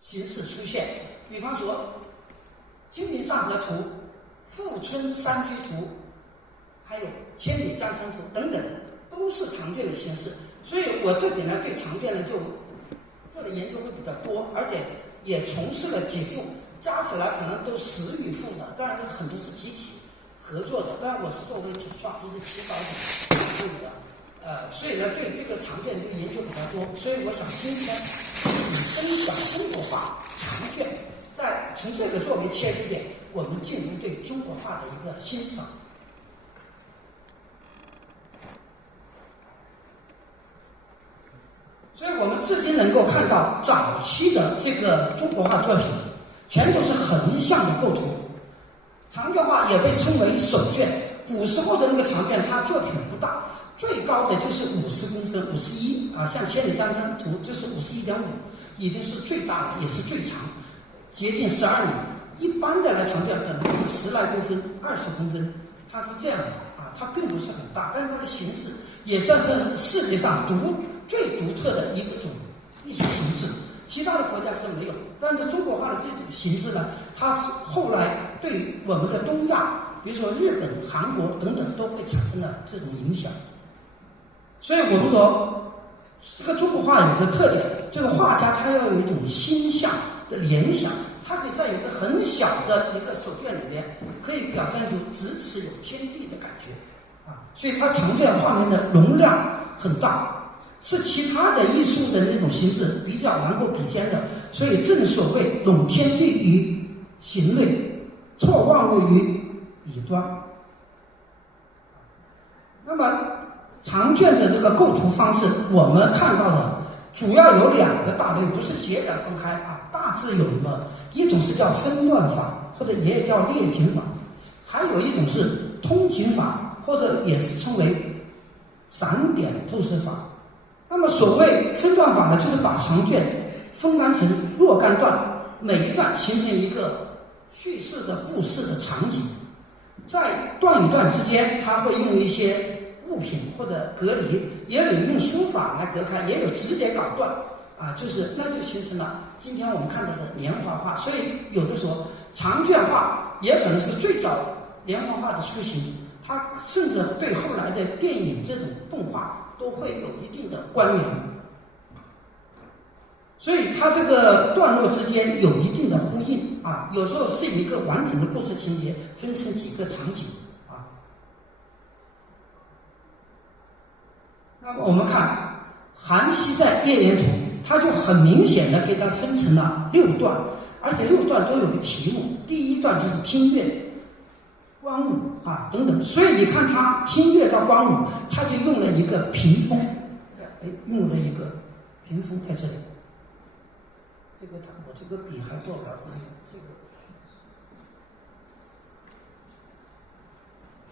形式出现，比方说《清明上河图》、《富春山居图》，还有《千里江山图》等等，都是长卷的形式。所以我这里呢，对长卷呢就做的研究会比较多，而且也从事了几幅，加起来可能都10余幅的，当然很多是集体合作的，当然我是作为主创，都是起稿者参与的。所以呢，对这个长卷的研究比较多，所以我想今天分享中国画长卷，再从这个作为切入点，我们进入对中国画的一个欣赏。所以我们至今能够看到早期的这个中国画作品，全都是横向的构图。长卷画也被称为手卷，古时候的那个长卷，它作品不大，最高的就是50公分，51啊，像《千里江山图》就是51.5，已经是最大的，也是最长，接近12米。一般的长卷可能是10来公分、20公分，它是这样的啊，它并不是很大，但是它的形式也算是世界上最独特的一种艺术形式，其他的国家是没有。但是中国画的这种形式呢，它后来对我们的东亚，比如说日本、韩国等等，都会产生了这种影响。所以我们说，这个中国画有个特点，这个画家他要有一种心象的联想，他可以在一个很小的一个手卷里面，可以表现出咫尺有天地的感觉啊。所以它长卷画面的容量很大，是其他的艺术的那种形式比较能够比肩的。所以正所谓拢天地于形内，错万物于笔端。那么长卷的这个构图方式，我们看到的主要有2个大类，不是截然分开啊，大致有一种是叫分段法，或者也叫列景法，还有一种是通景法，或者也是称为散点透视法。那么所谓分段法呢，就是把长卷分干成若干段，每一段形成一个叙事的故事的场景，在段与段之间，它会用一些物品或者隔离，也有用书法来隔开，也有直接搞断啊，那就形成了今天我们看到的连环画。所以有的时候长卷画也可能是最早连环画的雏形，它甚至对后来的电影这种动画都会有一定的关联，所以它这个段落之间有一定的呼应啊，有时候是一个完整的故事情节分成几个场景啊。那么我们看韩熙载夜联图，它就很明显的给它分成了6段，而且6段都有个题目，第1段就是听乐、观舞啊等等。所以你看它听乐到观舞，它就用了一个屏风，用了一个屏风在这里。我这个笔还做不了，这个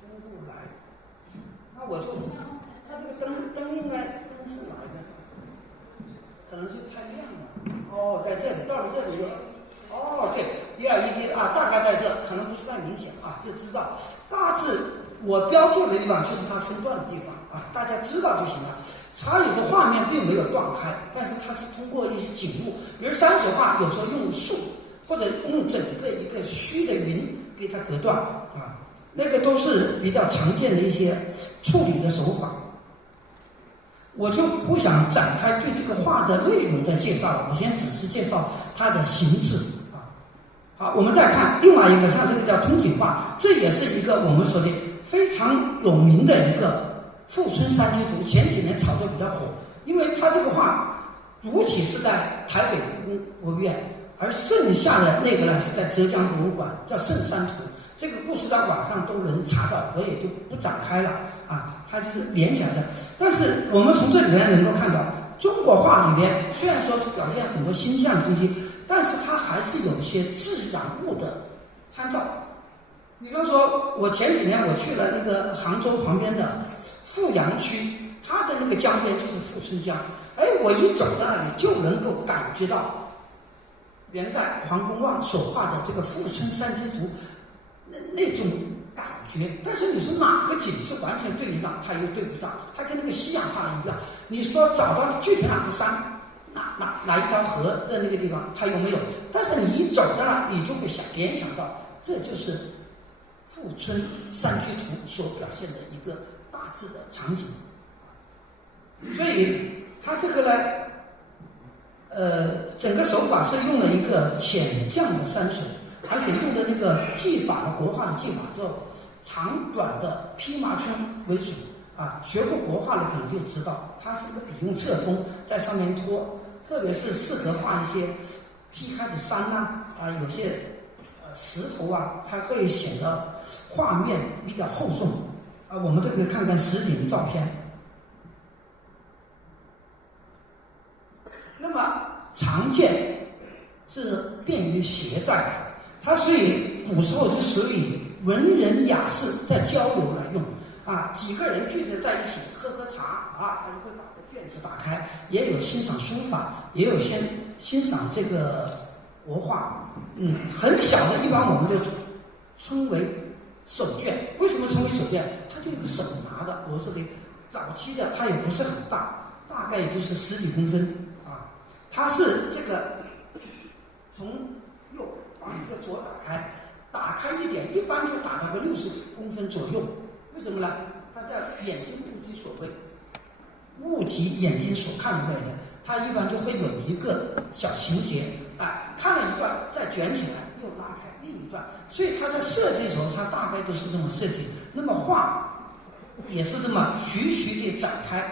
中部来，那我就它这个灯应该是哪一个？可能是太亮了。哦，在这里，到了这里哦，对 ，LED 啊，大概在这，可能不是太明显啊，就知道。大致我标注的地方就是它分段的地方啊，大家知道就行了。茶语的画面并没有断开，但是它是通过一些景物，比如山水画有时候用树或者用整个一个虚的云给它隔断啊，那个都是比较常见的一些处理的手法。我就不想展开对这个画的内容的介绍了，我先只是介绍它的形制啊。好，我们再看另外一个，像这个叫通景画，这也是一个我们说的非常有名的一个富春山居图，前几年炒作比较火，因为它这个画主体是在台北故宫博物院，而剩下的那个呢是在浙江博物馆，叫《圣山图》。这个故事在网上都能查到，我也就不展开了啊，它就是连起来的。但是我们从这里面能够看到，中国画里面虽然说是表现很多形象的东西，但是它还是有些自然物的参照。比方说，我前几年我去了那个杭州旁边的富阳区，它的那个江边就是富春江，我一走到那里就能够感觉到元代黄公望所画的这个富春山居图那种感觉。但是你说哪个景是完全对应上，它又对不上，它跟那个西洋画一样。你说找到具体哪个山，哪一条河的那个地方它有没有？但是你一走到那，你就会联想到，这就是富春山居图所表现的一个大致的场景。所以它这个呢，整个手法是用了一个浅降的山水，而且用的那个技法的国画的技法，就长短的披麻春为主啊。学过国画的可能就知道，它是一个笔用侧锋在上面拖，特别是适合画一些劈开的山有些石头它会显得画面比较厚重我们这个看看实景的照片。那么长剑是便于携带的，它所以古时候是属于文人雅士在交流来用几个人聚集在一起喝茶他就会把这卷子打开，也有欣赏书法，也有欣赏这个国画。很小的，一般我们就称为手卷。为什么称为手卷？它就有个手拿的。我这里早期的它也不是很大，大概也就是10几公分它是这个从右把这个左打开一点，一般就打到个60公分左右。为什么呢？它叫眼睛目及所为，目及眼睛所看的外面，它一般就会有一个小情节看了一段再卷起来又拉开另一段，所以它在设计的时候它大概都是这么设计。那么画也是这么徐徐地展开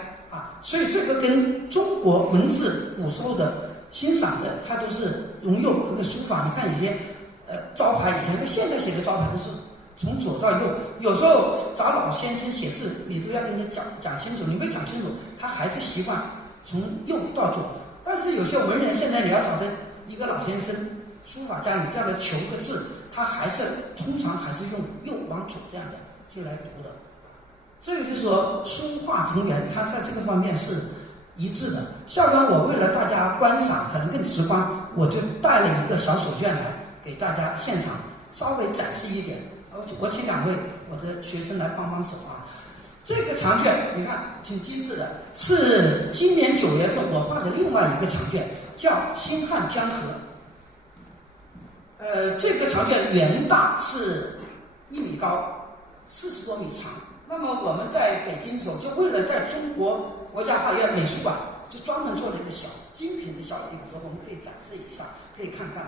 所以这个跟中国文字古时候的欣赏的，它都是融入那个书法。你看以前招牌，以前跟现在写的招牌都是从左到右，有时候找老先生写字，你都要跟他讲清楚，你没讲清楚，他还是习惯从右到左。但是有些文人现在你要找的一个老先生书法家，你叫他求个字，他通常还是用右往左这样的去来读的。这个就是说书画同源，它在这个方面是一致的。下边我为了大家观赏可能更直观，我就带了一个小手卷来给大家现场稍微展示一点。我请2位我的学生来帮手这个长卷你看挺精致的，是今年9月份我画的另外一个长卷，叫《新汉江河》。这个长卷原大是1米高，40多米长。那么我们在北京的时候，就为了在中国国家画院美术馆，就专门做了一个精品的小一本书，我们可以展示一下，可以看看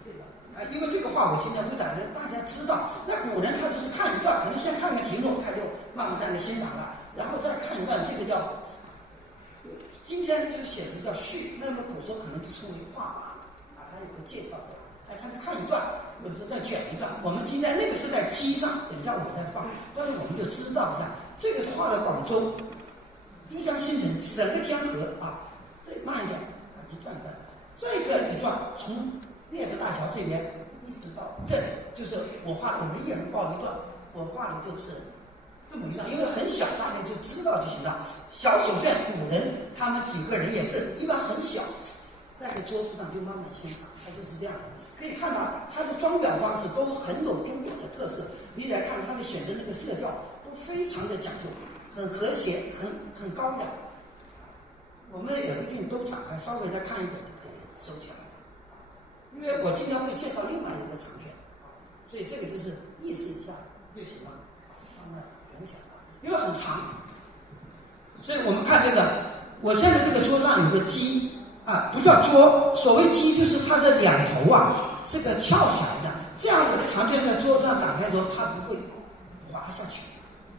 这个因为这个画我今天不展示，大家知道，那古人他就是看一段，可能先看个题目，他就慢慢在那欣赏了，然后再看一段，这个叫今天就是写的叫序，那么古时候可能就称为画法它有个介绍的。他就看一段，或者是再卷一段。我们今天那个是在机上，等一下我再放。但是我们就知道一下，这个是画的广州珠江新城整个江河这慢一点一段一段，这个一段从猎德大桥这边一直到这里，就是我画的，我们一人报一段，我画的就是这么一段，因为很小，大家就知道就行了。小手卷，古人他们几个人也是一般很小，在个桌子上就慢慢欣赏，它就是这样的。可以看到它的装裱方式都很有中国的特色，你得看它的选的那个色调都非常的讲究，很和谐，很高雅。我们也不一定都展开，稍微再看一点就可以收起来。因为我今天会介绍另外一个长卷所以这个就是意思一下就行了，慢慢圆起来因为很长。所以我们看这个，我现在这个桌上有个鸡不叫桌，所谓鸡就是它的两头是个翘起来的，这样我的长卷在桌子上展开的时候，它不会滑下去。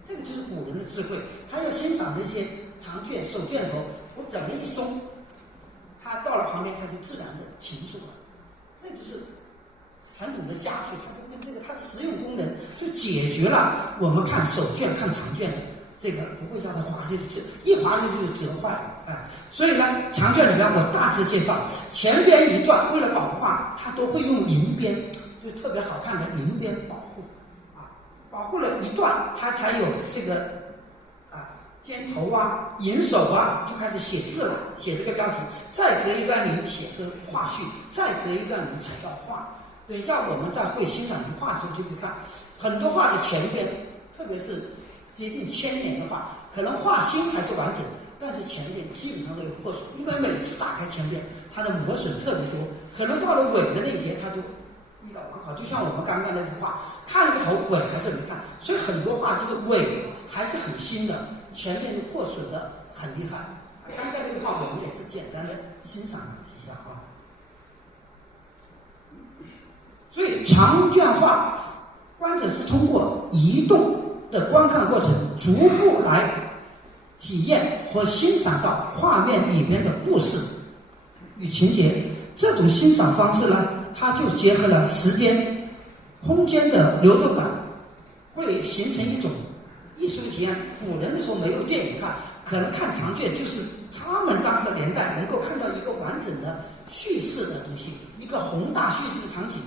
这个就是古人的智慧，他要欣赏这些长卷手卷的时候，我整个一松，它到了旁边，它就自然的停住了。这就是传统的家具，它就跟这个它的实用功能，就解决了我们看手卷、看长卷的这个不会让它滑下去，一滑下去就折坏了。所以呢，长卷里面我大致介绍，前边一段为了保护画，它都会用银边，就特别好看的银边保护保护了一段，它才有这个尖头银手就开始写字了，写这个标题，再隔一段零写个画序，再隔一段零才到画。等一下我们在会欣赏画的时候就可以看，很多画的前边，特别是接近1000年的画，可能画心还是完整。但是前面基本上都有破损，因为每次打开前面，它的磨损特别多，可能到了尾的那节，它就力道完好。就像我们刚刚那幅画，看了个头，尾还是没看，所以很多画就是尾还是很新的，前面破损的很厉害。刚才那个画我们也是简单的欣赏一下啊。所以长卷画，观者是通过移动的观看过程，逐步来体验或欣赏到画面里面的故事与情节。这种欣赏方式呢，它就结合了时间、空间的流动感，会形成一种艺术体验。古人的时候没有电影看，可能看长卷就是他们当时年代能够看到一个完整的叙事的东西，一个宏大叙事的场景。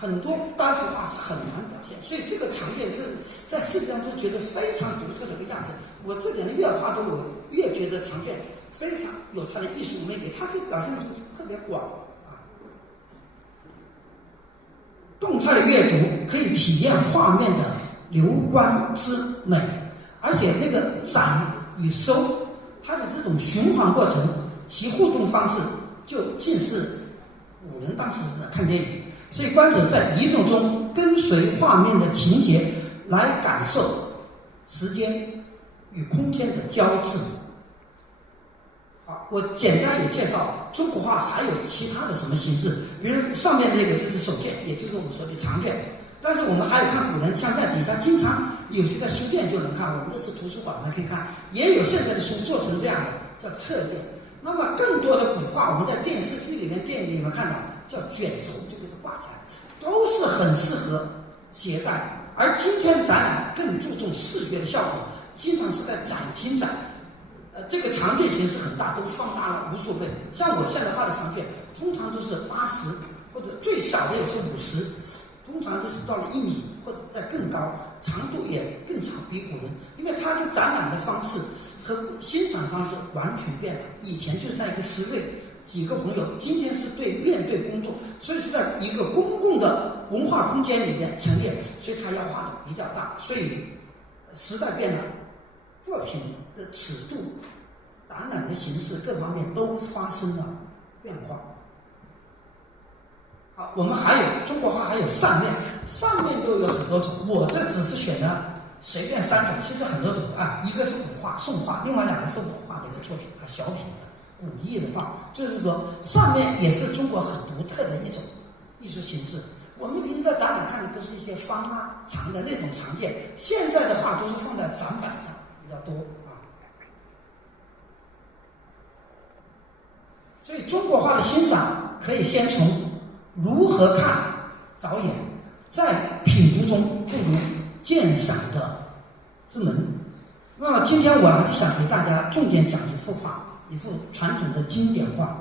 很多单幅画是很难表现，所以这个长卷是在世界上就觉得非常独特的一个样式。我这点越画多，我越觉得长卷非常有它的艺术魅力，它可以表现的特别广啊。动态的阅读可以体验画面的流观之美，而且那个展与收，它的这种循环过程，其互动方式就近似古人当时的看电影。所以观者在移动中跟随画面的情节来感受时间与空间的交织。好，我简单也介绍中国画还有其他的什么形式，比如上面这个就是手卷，也就是我们说的长卷。但是我们还有看古人，像在底下经常有些在书店就能看，我们这次图书馆还可以看，也有现在的书做成这样的叫册页。那么更多的古画，我们在电视剧里面、电影里面看到叫卷轴，这个是挂起来，都是很适合携带。而今天的展览更注重视觉的效果，经常是在展厅展，这个长卷形式很大，都放大了无数倍。像我现在画的长卷，通常都是80，或者最少的也是50，通常都是到了1米或者再更高，长度也更长，比古人，因为它的展览的方式和欣赏方式完全变了。以前就是在一个室内几个朋友，今天是面对工作，所以是在一个公共的文化空间里面陈列，所以它要画的比较大。所以时代变了，作品的尺度、展览的形式各方面都发生了变化。好，我们还有中国画还有扇面，扇面都有很多种，我这只是选了随便3种，其实很多种啊。一个是古画、宋画，另外2个是我画的一个作品啊，小品的古意的画，就是说上面也是中国很独特的一种艺术形式。我们平时在展览看的都是一些方啊、长的那种常见，现在的画都是放在展板上比较多啊。所以中国画的欣赏可以先从如何看着眼，在品读中步入鉴赏的之门。那么今天我还是想给大家重点讲一幅画，一幅传统的经典画。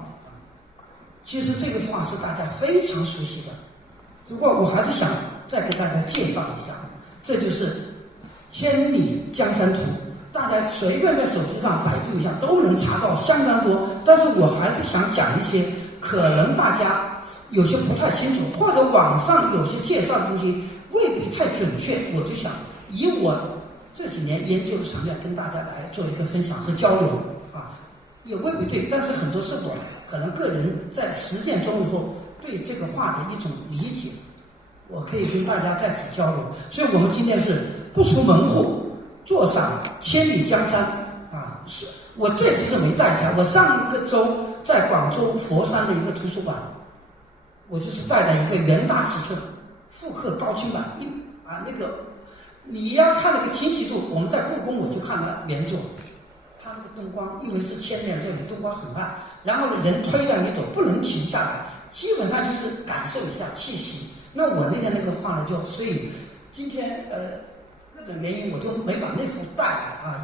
其实这个画是大家非常熟悉的，只不过我还是想再给大家介绍一下，这就是《千里江山图》。大家随便在手机上百度一下都能查到相当多，但是我还是想讲一些可能大家有些不太清楚，或者网上有些介绍的东西未必太准确，我就想以我这几年研究的长卷跟大家来做一个分享和交流啊，也未必对，但是很多是我可能个人在实践中以后对这个画的一种理解，我可以跟大家在此交流。所以我们今天是不出门户，坐赏千里江山啊！我这次是没带起来，我上个周在广州佛山的一个图书馆，我就是带了一个原大尺寸复刻高清版那个你要看那个清晰度，我们在故宫我就看了原作，它那个灯光因为是千年这里灯光很暗，然后人推着你走不能停下来，基本上就是感受一下气息。那我那天那个画呢，所以今天各种原因我就没把那幅带来啊，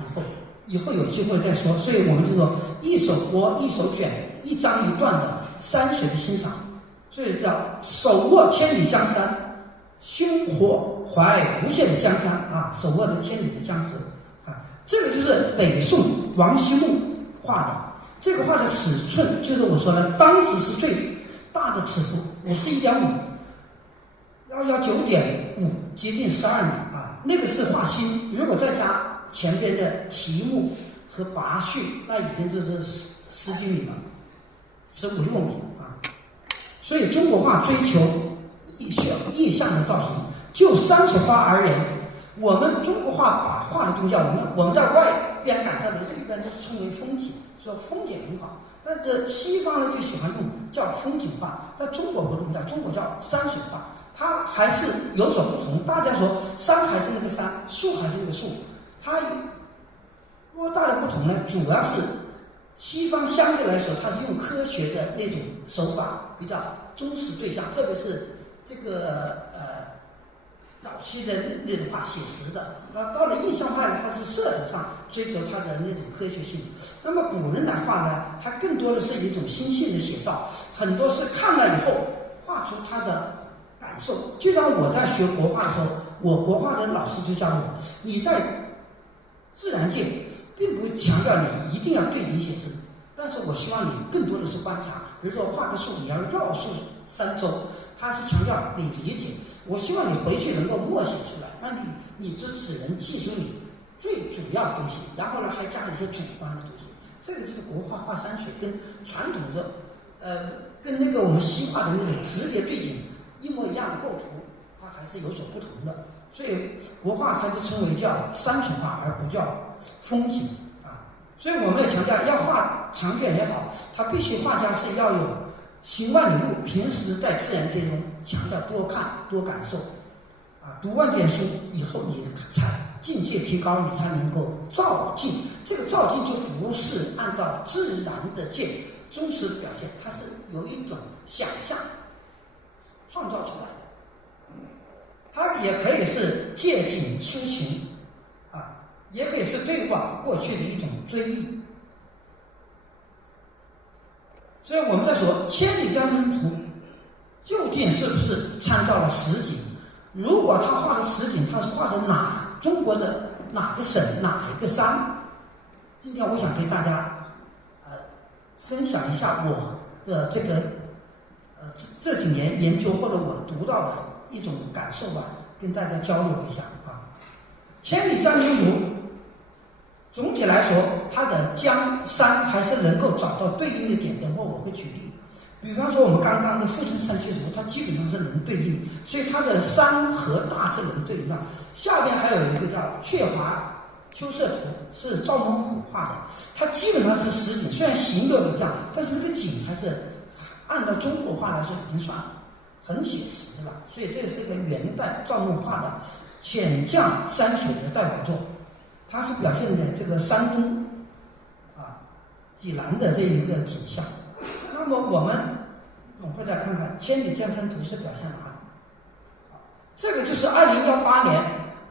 以后有机会再说。所以我们就说一手握一手卷，一张一段的山水的欣赏，所以叫手握千里江山，胸怀无限的江山啊，手握着千里的江河啊。这个就是北宋王希孟画的，这个画的尺寸就是我说的当时是最大的尺幅51.5，119.5，接近12米啊。那个是画心，如果再加前边的题目和拔絮，那已经就是十几米了，15、16米啊。所以中国画追求意象的造型。就山水画而言，我们中国画把画的东西，我们在外边感到的一般都是称为风景，说风景很好。但是西方呢就喜欢用叫风景画，在中国不用叫，中国叫山水画。它还是有所不同。大家说山还是那个山，树还是那个树，它多大的不同呢？主要是西方相对来说，它是用科学的那种手法，比较忠实对象，特别是这个早期的那种画写实的。到了印象派呢，它是色彩上追求它的那种科学性。那么古人来画呢，它更多的是一种心性的写照，很多是看了以后画出它的感受。就像我在学国画的时候，我国画的老师就教我，你在自然界并不强调你一定要对景写实，但是我希望你更多的是观察。比如说画个树，你要绕树3周，他是强调你理解。我希望你回去能够默写出来，那你只能记住你最主要的东西，然后呢还加一些主观的东西。这个就是国画画山水跟传统的跟那个我们西画的那种直接对景一模一样的构图，它还是有所不同的。所以国画它就称为叫山水画，而不叫风景啊。所以我们也强调，要画长卷也好，它必须画家是要有行万里路，平时在自然界中强调多看多感受啊，读万卷书以后，你才境界提高，你才能够照镜。这个照镜就不是按照自然的界忠实表现，它是有一种想象创造出来的。它也可以是借景抒情啊，也可以是对往过去的一种追忆。所以我们在说千里江山图究竟是不是参照了实景？如果他画的实景，他是画的中国的哪个省哪一个山？今天我想给大家分享一下我的这个这几年研究或者我读到的一种感受吧，跟大家交流一下啊。千里江山图总体来说，它的江山还是能够找到对应的点，等会我会举例。比方说我们刚刚的富春山居图，它基本上是能对应，所以它的山河大致能对应上。下边还有一个叫鹊华秋色图，是赵孟頫画的，它基本上是实景，虽然形有点像，但是那个景还是按照中国画来说已经算很写实了。所以这是一个元代赵孟画的浅降山水的代表作，它是表现的这个山东济南的这一个景象。那么我们会再看看千里江山图是表现哪里。这个就是2018年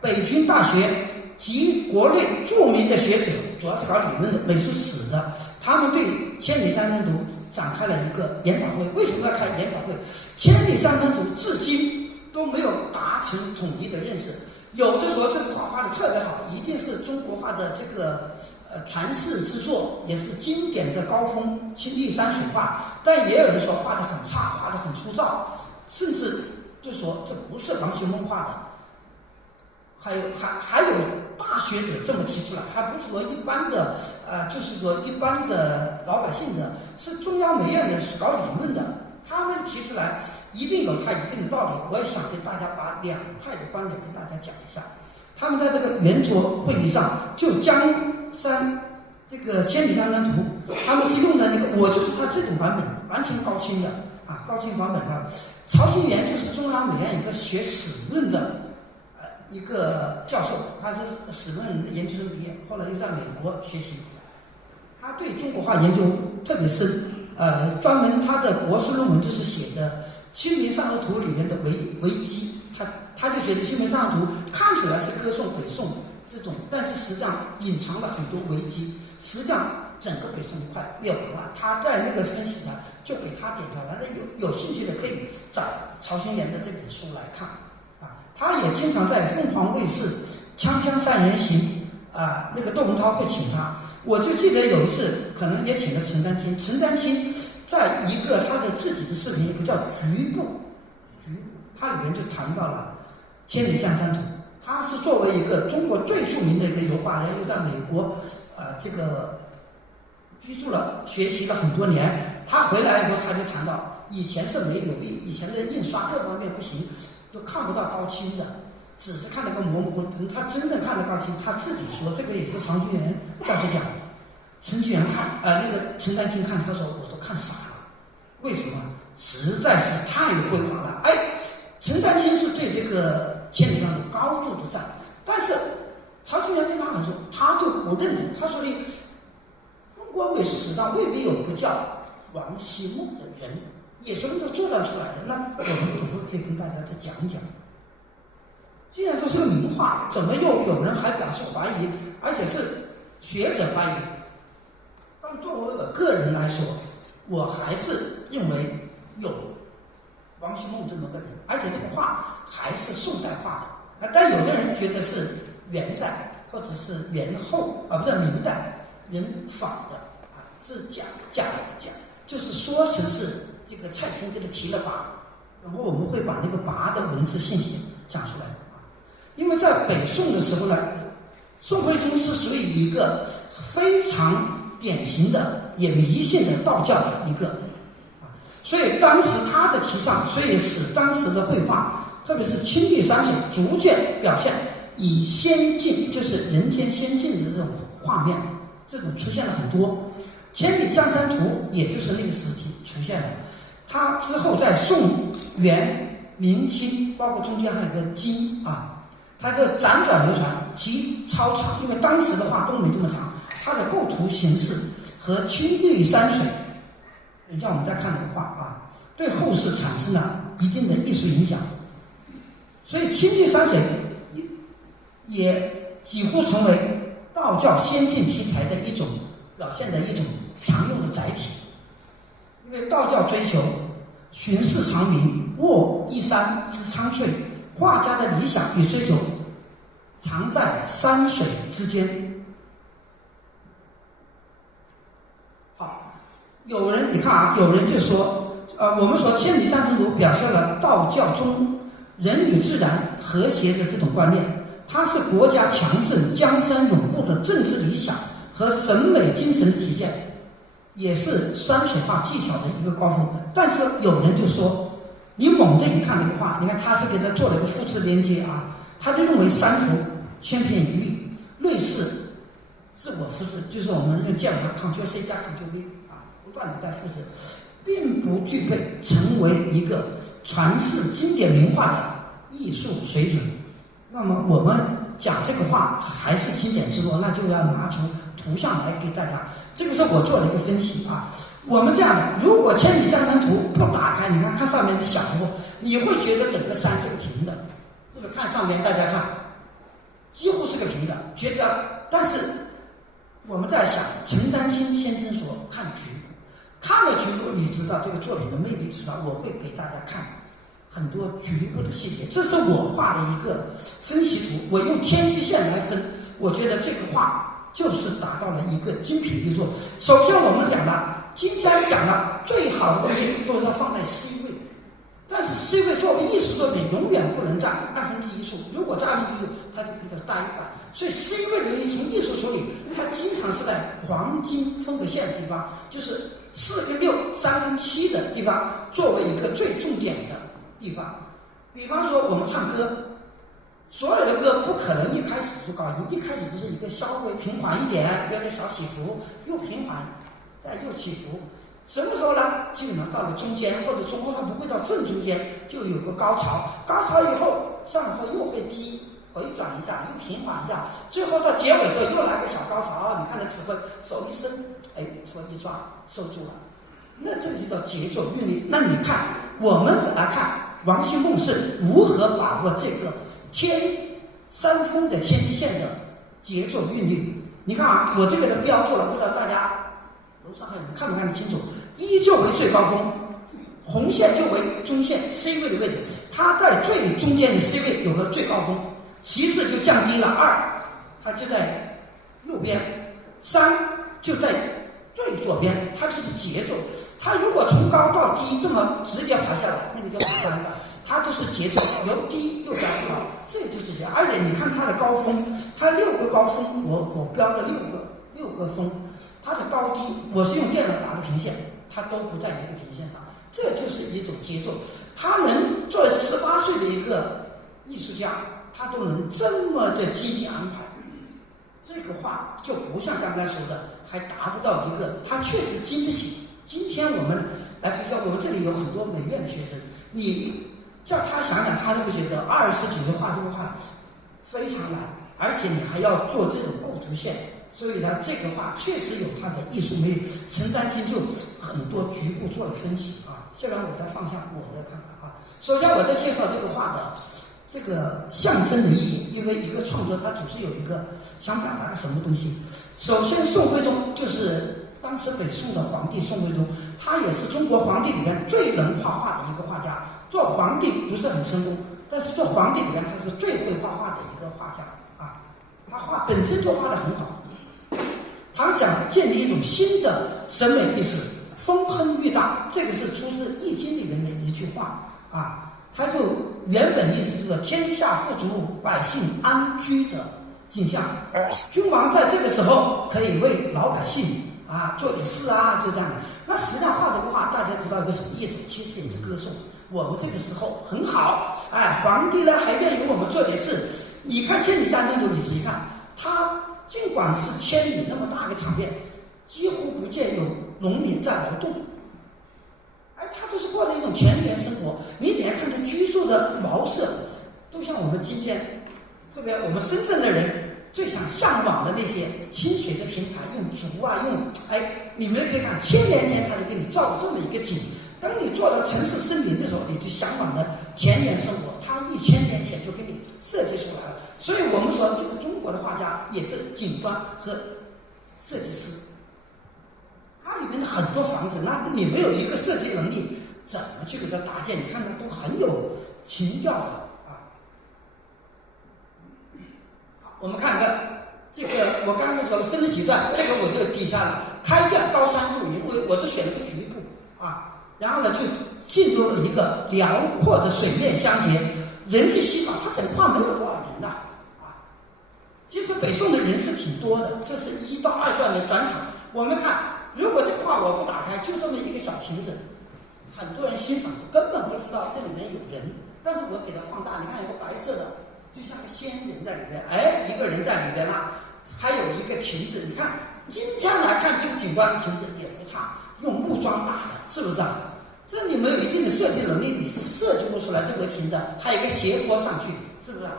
北京大学及国内著名的学者，主要是搞理论的美术史的，他们对千里江山图展开了一个研讨会。为什么要开研讨会？千里江山图至今都没有达成统一的认识。有的说这个画的特别好，一定是中国画的这个传世之作，也是经典的高峰青绿山水画。但也有人说画得很差，画得很粗糙，甚至就说这不是王希孟画的。还有大学者这么提出来，还不是说一般的就是说一般的老百姓的，是中央美院的搞理论的，他们提出来一定有他一定的道理。我也想跟大家把两派的观点跟大家讲一下。他们在这个圆桌会议上就江山这个千里江山图，他们是用的那个，我就是他这种版本，完全高清的高清版本的。曹新元就是中央美院一个学史论的一个教授，他是史论研究生毕业，后来又在美国学习，他对中国画研究特别深，专门他的博士论文就是写的《清明上河图》里面的危机，他就觉得《清明上河图》看起来是歌颂北宋这种，但是实际上隐藏了很多危机，实际上整个北宋就快灭亡了。他在那个分析呢，就给他点出来了。有兴趣的可以找曹新元的这本书来看。他也经常在凤凰卫视《锵锵三人行》那个窦文涛会请他。我就记得有一次，可能也请了陈丹青。陈丹青在一个他的自己的视频，一个叫局部，它里面就谈到了千里江山图。他是作为一个中国最著名的一个油画人，又在美国这个居住了，学习了很多年。他回来以后，他就谈到以前是没有力，以前的印刷各方面不行，都看不到高清的，只是看了个模糊。等他真正看了高清，他自己说，这个也是常居元教授讲。程序员看那个陈丹青看，他说我都看傻了，为什么？实在是太辉煌了。陈丹青是对这个千里上有高度的赞，但是曹勋元跟他很说，他就不认同。他说的中国美术史上未必有个叫王希孟的人，也是都做到出来的。那我们以后可以跟大家再讲讲。既然都是个名画，怎么又有人还表示怀疑，而且是学者怀疑？但作为我个人来说，我还是认为有王希孟这么个人，而且这个画还是宋代画的。但有的人觉得是元代或者是元后不是明代人仿的是假，就是说成是这个蔡天给他提了跋，然后我们会把那个跋的文字信息讲出来。因为在北宋的时候呢，宋徽宗是属于一个非常典型的也迷信的道教的一个，所以当时他的提倡，所以使当时的绘画，特别是青绿山水，逐渐表现以仙境，就是人间仙境的这种画面，这种出现了很多。千里江山图也就是那个时期出现了，他之后在宋元明清，包括中间还有个金它的辗转流传，其超长，因为当时的画都没这么长，它的构图形式和青绿山水，像我们在看这个画对后世产生了一定的艺术影响，所以青绿山水也几乎成为道教仙境题材的一种表现的一种常用的载体。因为道教追求巡视长明，卧一山之苍翠，画家的理想与追求藏在山水之间。好，有人你看有人就说我们说千里山城图表现了道教中人与自然和谐的这种观念，它是国家强盛江山永固的政治理想和审美精神的体现，也是山水画技巧的一个高峰。但是有人就说，你猛地一看这个画，你看他是给他做了一个复制连接他就认为山图千篇一律，类似自我复制，就是我们用键盘 Ctrl+C 加 Ctrl+V 不断的在复制，并不具备成为一个传世经典名画的艺术水准。那么我们讲这个画还是经典之作，那就要拿出图像来给大家。这个是我做了一个分析我们这样的，如果千里江山图不打开，你看上面的小屋，你会觉得整个山是个平的，这个看上面大家看几乎是个平的，觉得。但是我们在想，陈丹青先生说看局，看了局部，你知道这个作品的魅力之道，我会给大家看很多局部的细节。这是我画的一个分析图，我用天际线来分，我觉得这个画就是达到了一个精品之作。首先我们讲了，今天讲了最好的东西都是要放在 C 位，但是 C 位作为艺术作品永远不能占1/2数，如果占1/2数，它就比较大一块。所以 C 位由于从艺术处理，它经常是在黄金分隔线的地方，就是4跟6、3跟7的地方作为一个最重点的地方。比方说我们唱歌，所有的歌不可能一开始就高音，一开始就是一个稍微平缓一点，有点小起伏，又平缓再又起伏。什么时候呢？基本上到了中间或者中后，它不会到正中间，就有个高潮。高潮以后上后又会低，回转一下，又平缓一下，最后到结尾的时候又来个小高潮。你看那指挥手一伸，手一抓收住了，那这就叫节奏韵律。那你看我们来看王希孟是如何把握这个山峰的天际线的节奏韵律。你看我这个人标注了，不知道大家楼上还有人看不看得清楚？一就为最高峰，红线就为中线 C 位的位置，它在最中间的 C 位有个最高峰，其次就降低了2，它就在右边，3就在最左边，它就是节奏。它如果从高到低这么直接爬下来，那个叫很单的，它就是节奏，由低又加高，这就是这样。而且你看它的高峰，它6个高峰，我标了6个， 6个峰，它的高低我是用电脑打的平线，它都不在一个平线上，这就是一种节奏。他能做18岁的一个艺术家，他都能这么的精心安排。这个画就不像刚刚说的，还达不到一个，他确实经得起。今天我们来学校，我们这里有很多美院的学生，你叫他想想，他都会觉得20几岁画这个画非常难，而且你还要做这种构图线，所以呢，这个画确实有它的艺术魅力。陈丹青就很多局部做了分析啊。下面我再放下我的看看啊。首先我在介绍这个画的这个象征的意义，因为一个创作它总是有一个想表达个什么东西。首先，宋徽宗就是当时北宋的皇帝宋徽宗，他也是中国皇帝里面最能画画的一个画家。做皇帝不是很成功，但是做皇帝里面他是最会画画的一个画家啊。他画本身就画得很好。他想建立一种新的审美意识，风亨裕大，这个是出自《易经》里面的一句话啊。他就原本意思就是天下富足，百姓安居的景象。君王在这个时候可以为老百姓啊做点事啊，就这样的。那实际上画这个画，大家知道一个什么意思？其实也是歌颂我们这个时候很好，哎，皇帝呢还愿意为我们做点事。你看《千里江山图》，你仔细看，他尽管是千里那么大个场面，几乎不见有农民在劳动。他都是过的一种田园生活，你点看他居住的茅舍，都像我们今天，特别我们深圳的人最想向往的那些清水的平台，用竹啊，你们可以看1000年前他就给你造了这么一个景。当你做到城市森林的时候，你就向往的田园生活，他1000年前就给你设计出来了。所以我们说，这个中国的画家也是景观和设计师。它里面的很多房子，那你没有一个设计能力，怎么去给它搭建？你看，它都很有情调的啊。我们看看这个，我刚才说了分了几段，这个我就底下了。开卷高山入云，我是选了个局部啊，然后呢就进入了一个辽阔的水面相接，人迹稀少，它整画没有多少人呐啊。其实北宋的人是挺多的，这是1到2段的转场。我们看。如果这个画我不打开，就这么一个小亭子，很多人欣赏根本不知道这里面有人。但是我给它放大，你看有个白色的，就像个仙人在里边，一个人在里边啦，还有一个亭子。你看今天来看这个景观的亭子也不差，用木桩打的，是不是啊？这你没有一定的设计能力，你是设计不出来这个亭子。还有一个斜坡上去，是不是啊？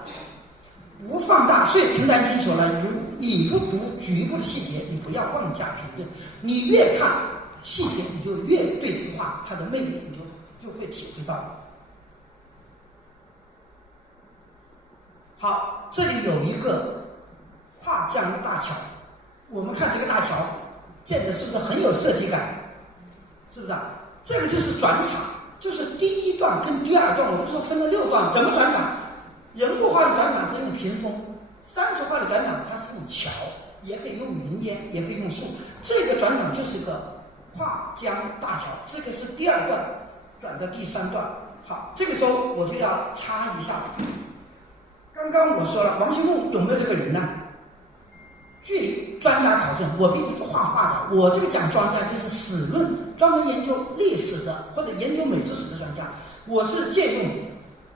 无放大，所以陈丹青说了，你不读局部的细节，你不要妄加评论。你越看细节，你就越对这个画它的魅力，你就会体会到。好，这里有一个画江大桥，我们看这个大桥建的是不是很有设计感？是不是啊？这个就是转场，就是第1段跟第2段，我不是说分了6段，怎么转场？人物画的转场是用屏风，山水画的转场它是用桥，也可以用云烟，也可以用树。这个转场就是个画江大桥，这个是第2段转到第3段。好，这个时候我就要插一下。刚刚我说了，王希孟有没有这个人呢？据专家考证，我毕竟是画画的，我这个讲专家就是史论，专门研究历史的或者研究美术史的专家。我是借用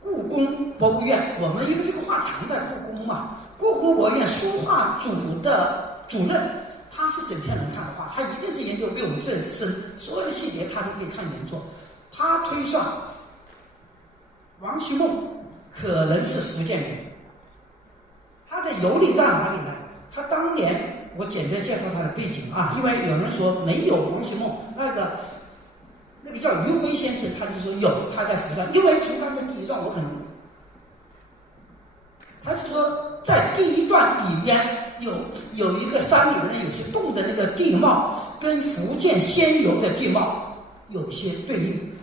故宫博物院，我们因为这个画藏在故宫嘛，故宫博物院书画组的主任，他是整篇能看的画，他一定是研究比我们这深，所有的细节他都可以看原作。他推算王希孟可能是福建人，他的游历在哪里呢？他当年我简单介绍他的背景啊，因为有人说没有王希孟，那个叫余辉先生，他就说有，他在福建，因为从他的第1段我可能，他是说在第1段里边有一个山里面有些洞的那个地貌，跟福建仙游的地貌有些对应。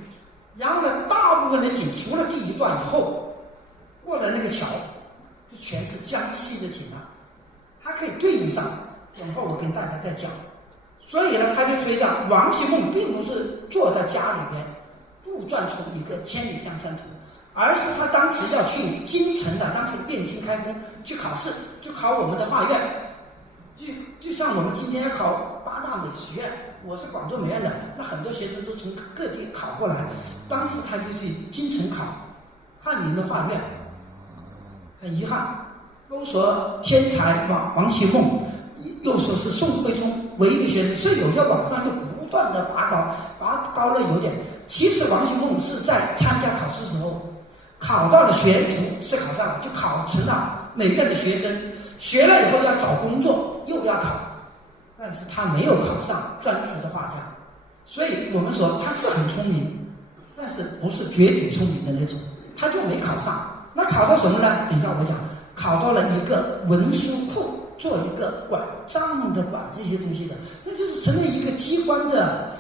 然后呢，大部分的景除了第1段以后，过了那个桥，就全是江西的景了，它可以对应上。然后我跟大家再讲。所以呢，他就推断王希孟并不是坐在家里边杜撰出一个千里江山图，而是他当时要去京城的，当时汴京开封去考试，就考我们的画院。就像我们今天要考8大美学院，我是广州美院的，那很多学生都从各地考过来，当时他就去京城考翰林的画院，很遗憾，都说天才王希孟，又说是宋徽宗唯一的学生，所以有些网上就不断的拔高了有点。其实王希孟是在参加考试时候考到了学徒，是考上了，就考成了美院的学生，学了以后要找工作又要考，但是他没有考上专职的画家，所以我们说他是很聪明，但是不是绝顶聪明的那种，他就没考上。那考到什么呢？等一下我讲，考到了一个文书库，做一个管账的、管这些东西的，那就是成了一个机关的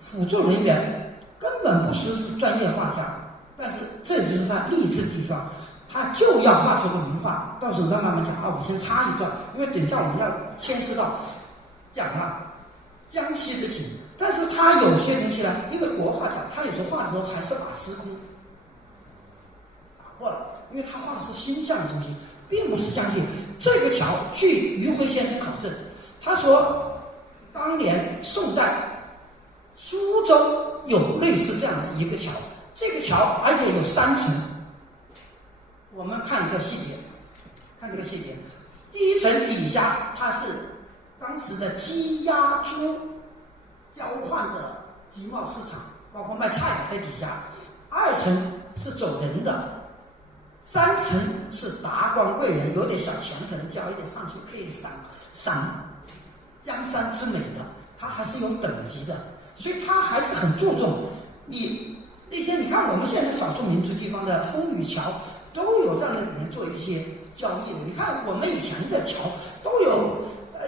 辅助人员，根本不是专业画家。但是这就是他励志地方，他就要画出个名画。到时候再慢慢讲啊，我先插一段，因为等一下我们要牵涉到讲江西的景，但是他有些东西呢，因为国画家，他有时候画的时候还是把时空打破了，因为他画的是心象的东西，并不是江西这个桥。据余辉先生考证，他说当年宋代苏州有类似这样的一个桥，这个桥而且有3层。我们看这个细节，第一层底下它是当时的鸡鸭猪交换的集贸市场，包括卖菜的在底下。2层是走人的，3层是达官贵人，有点小钱可能交一点上去，可以赏江山之美的，它还是有等级的，所以它还是很注重你。那天你看我们现在少数民族地方的风雨桥都有在那里面做一些交易的。你看我们以前的桥都有，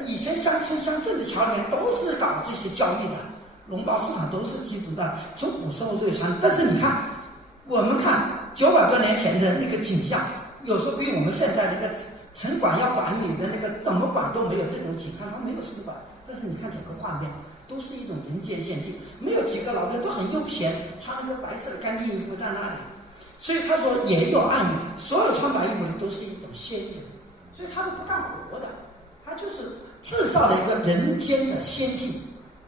以前乡村乡镇的桥里面都是搞这些交易的，农贸市场都是基础的，从古时候都有传。但是你看我们看900多年前的那个景象，有时候比我们现在那个城管要管你的那个怎么管都没有这种景象，它没有城管，但是你看整个画面都是一种人间仙境，没有几个老人都很悠闲，穿了个白色的干净衣服在那里。所以他说也有暗语，所有穿白衣服的都是一种仙人，所以他是不干活的，他就是制造了一个人间的仙境，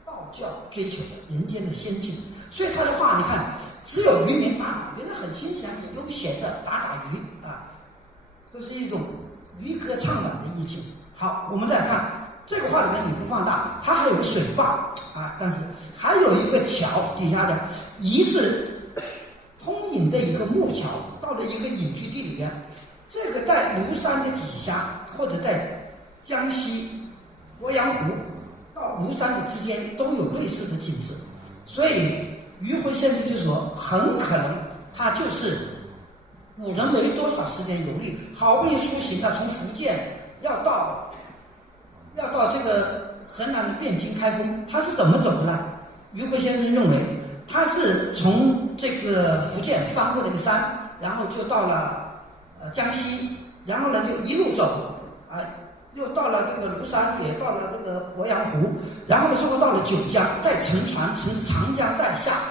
道教追求的人间的仙境。所以他的话你看，只有渔民打鱼，原来很清闲很悠闲的打鱼啊，都是一种渔歌唱朗的意境。好，我们再看这个画里面，你不放大，它还有个水坝啊，但是还有一个桥底下的疑似通引的一个木桥，到了一个隐居地里边。这个在庐山的底下，或者在江西鄱阳湖到庐山的之间都有类似的景致。所以余辉先生就说，很可能他就是古人没多少时间游历，好不容易出行的，从福建要到这个河南的汴京开封，他是怎么走的呢？余辉先生认为，他是从这个福建翻过那个山，然后就到了江西，然后呢就一路走又到了这个庐山，也到了这个鄱阳湖，然后呢最后到了九江，再乘船乘长江再下，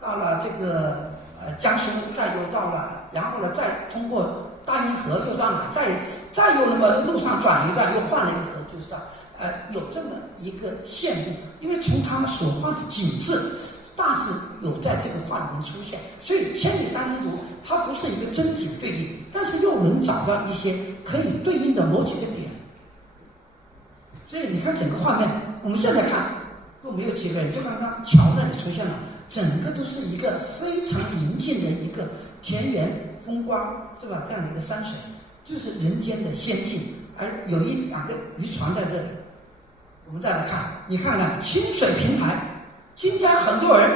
到了这个江苏，再又到了，然后呢再通过大运河又到哪，再又那么路上转一段，又换了一个河，就是到有这么一个线路。因为从他们所画的景致大致有在这个画里面出现，所以千里山林图它不是一个真景对应，但是又能找到一些可以对应的某几个点。所以你看整个画面，我们现在看都没有几个人，就刚刚桥那里出现了，整个都是一个非常宁静的一个田园风光，是吧？这样的一个山水，就是人间的仙境。而有1、2个渔船在这里，我们再来看，你看看清水平台，今天很多人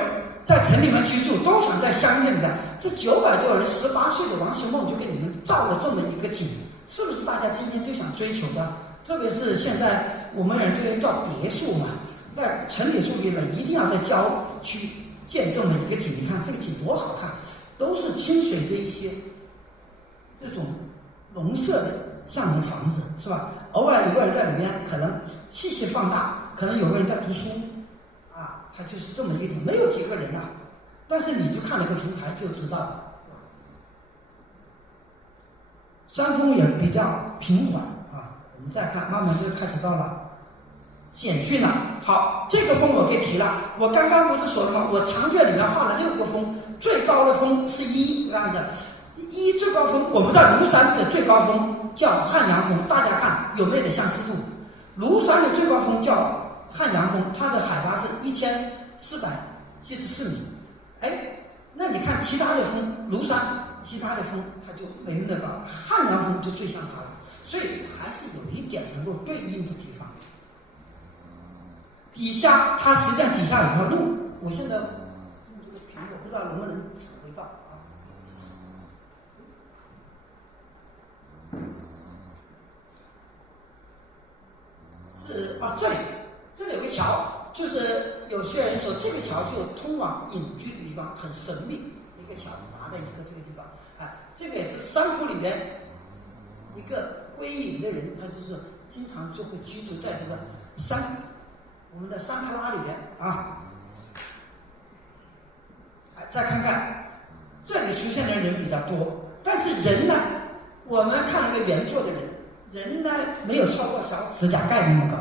在城里面居住，都想在乡镇的，这900多人，18岁的王希孟就给你们造了这么一个景，是不是大家今天最想追求的？特别是现在我们人就要造别墅嘛，在城里住了，一定要在郊区建这么一个景。你看这个景多好看，都是清水的一些这种农舍的像门房子，是吧？偶尔有个人在里面，可能细细放大，可能有个人在读书啊，他就是这么一点，没有几个人啊，但是你就看了个平台就知道了。山峰也比较平缓啊，我们再看，慢慢就开始到了险峻了。好，这个峰我给提了，我刚刚不是说了吗？我长卷里面画了6个峰，最高的峰是1，这样子。1最高峰，我们在庐山的最高峰叫汉阳峰，大家看有没有点相似度？庐山的最高峰叫汉阳峰，它的海拔是1474米。哎，那你看其他的峰，庐山其他的峰它就没那么高，汉阳峰就最像它了，所以还是有一点能够对应的地方。底下它实际上底下有条路，我现在用这个屏我不知道能不能指挥到啊。是啊，这里有个桥，就是有些人说这个桥就通往隐居的地方，很神秘，一个桥拿在一个这个地方，啊，这个也是山谷里面一个归隐的人，他就是经常就会居住在这个我们的山卡拉里面啊。再看看这里出现的人比较多，但是人呢，我们看了一个原作的人呢没有超过小指甲盖那么高，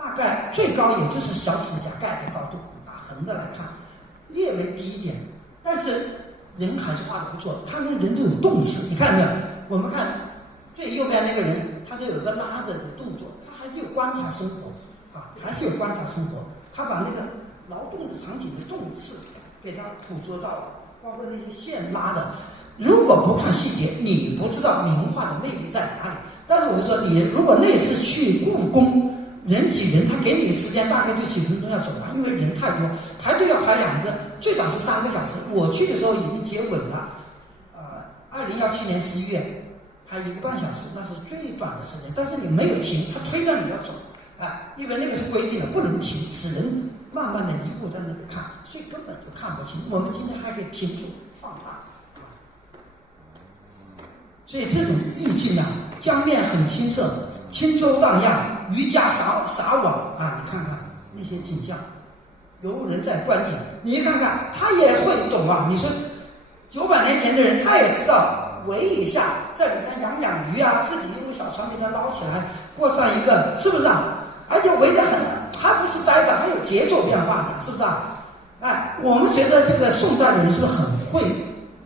大概最高也就是小指甲盖的高度，打横的来看略微低一点，但是人还是画的不错，他们人都有动势，你看没有？我们看最右边那个人，他就有个拉着的动作，他还是有观察生活啊，还是有观察生活，他把那个劳动的场景的动势给他捕捉到了，包括那些线拉的，如果不看细节，你不知道名画的魅力在哪里。但是我就说，你如果那次去故宫，人挤人，他给你的时间大概就几分钟要走完，因为人太多，排队要排2个，最早是3个小时。我去的时候已经结尾了，2017年11月，排1个半小时，那是最短的时间。但是你没有停，他推着你要走，因为那个是规定的，不能停，只能慢慢的一步在那里看，所以根本就看不清。我们今天还可以停住放大。所以这种意境啊，江面很清澈，轻舟荡漾，渔家撒网啊，你看看那些景象，游人在观景，你一看看，他也会懂啊。你说900年前的人，他也知道围一下，在里面养鱼啊，自己用个小船给它捞起来，过上一个，是不是啊？而且围得很，还不是呆板，还有节奏变化的，是不是啊？我们觉得这个宋代的人是不是很会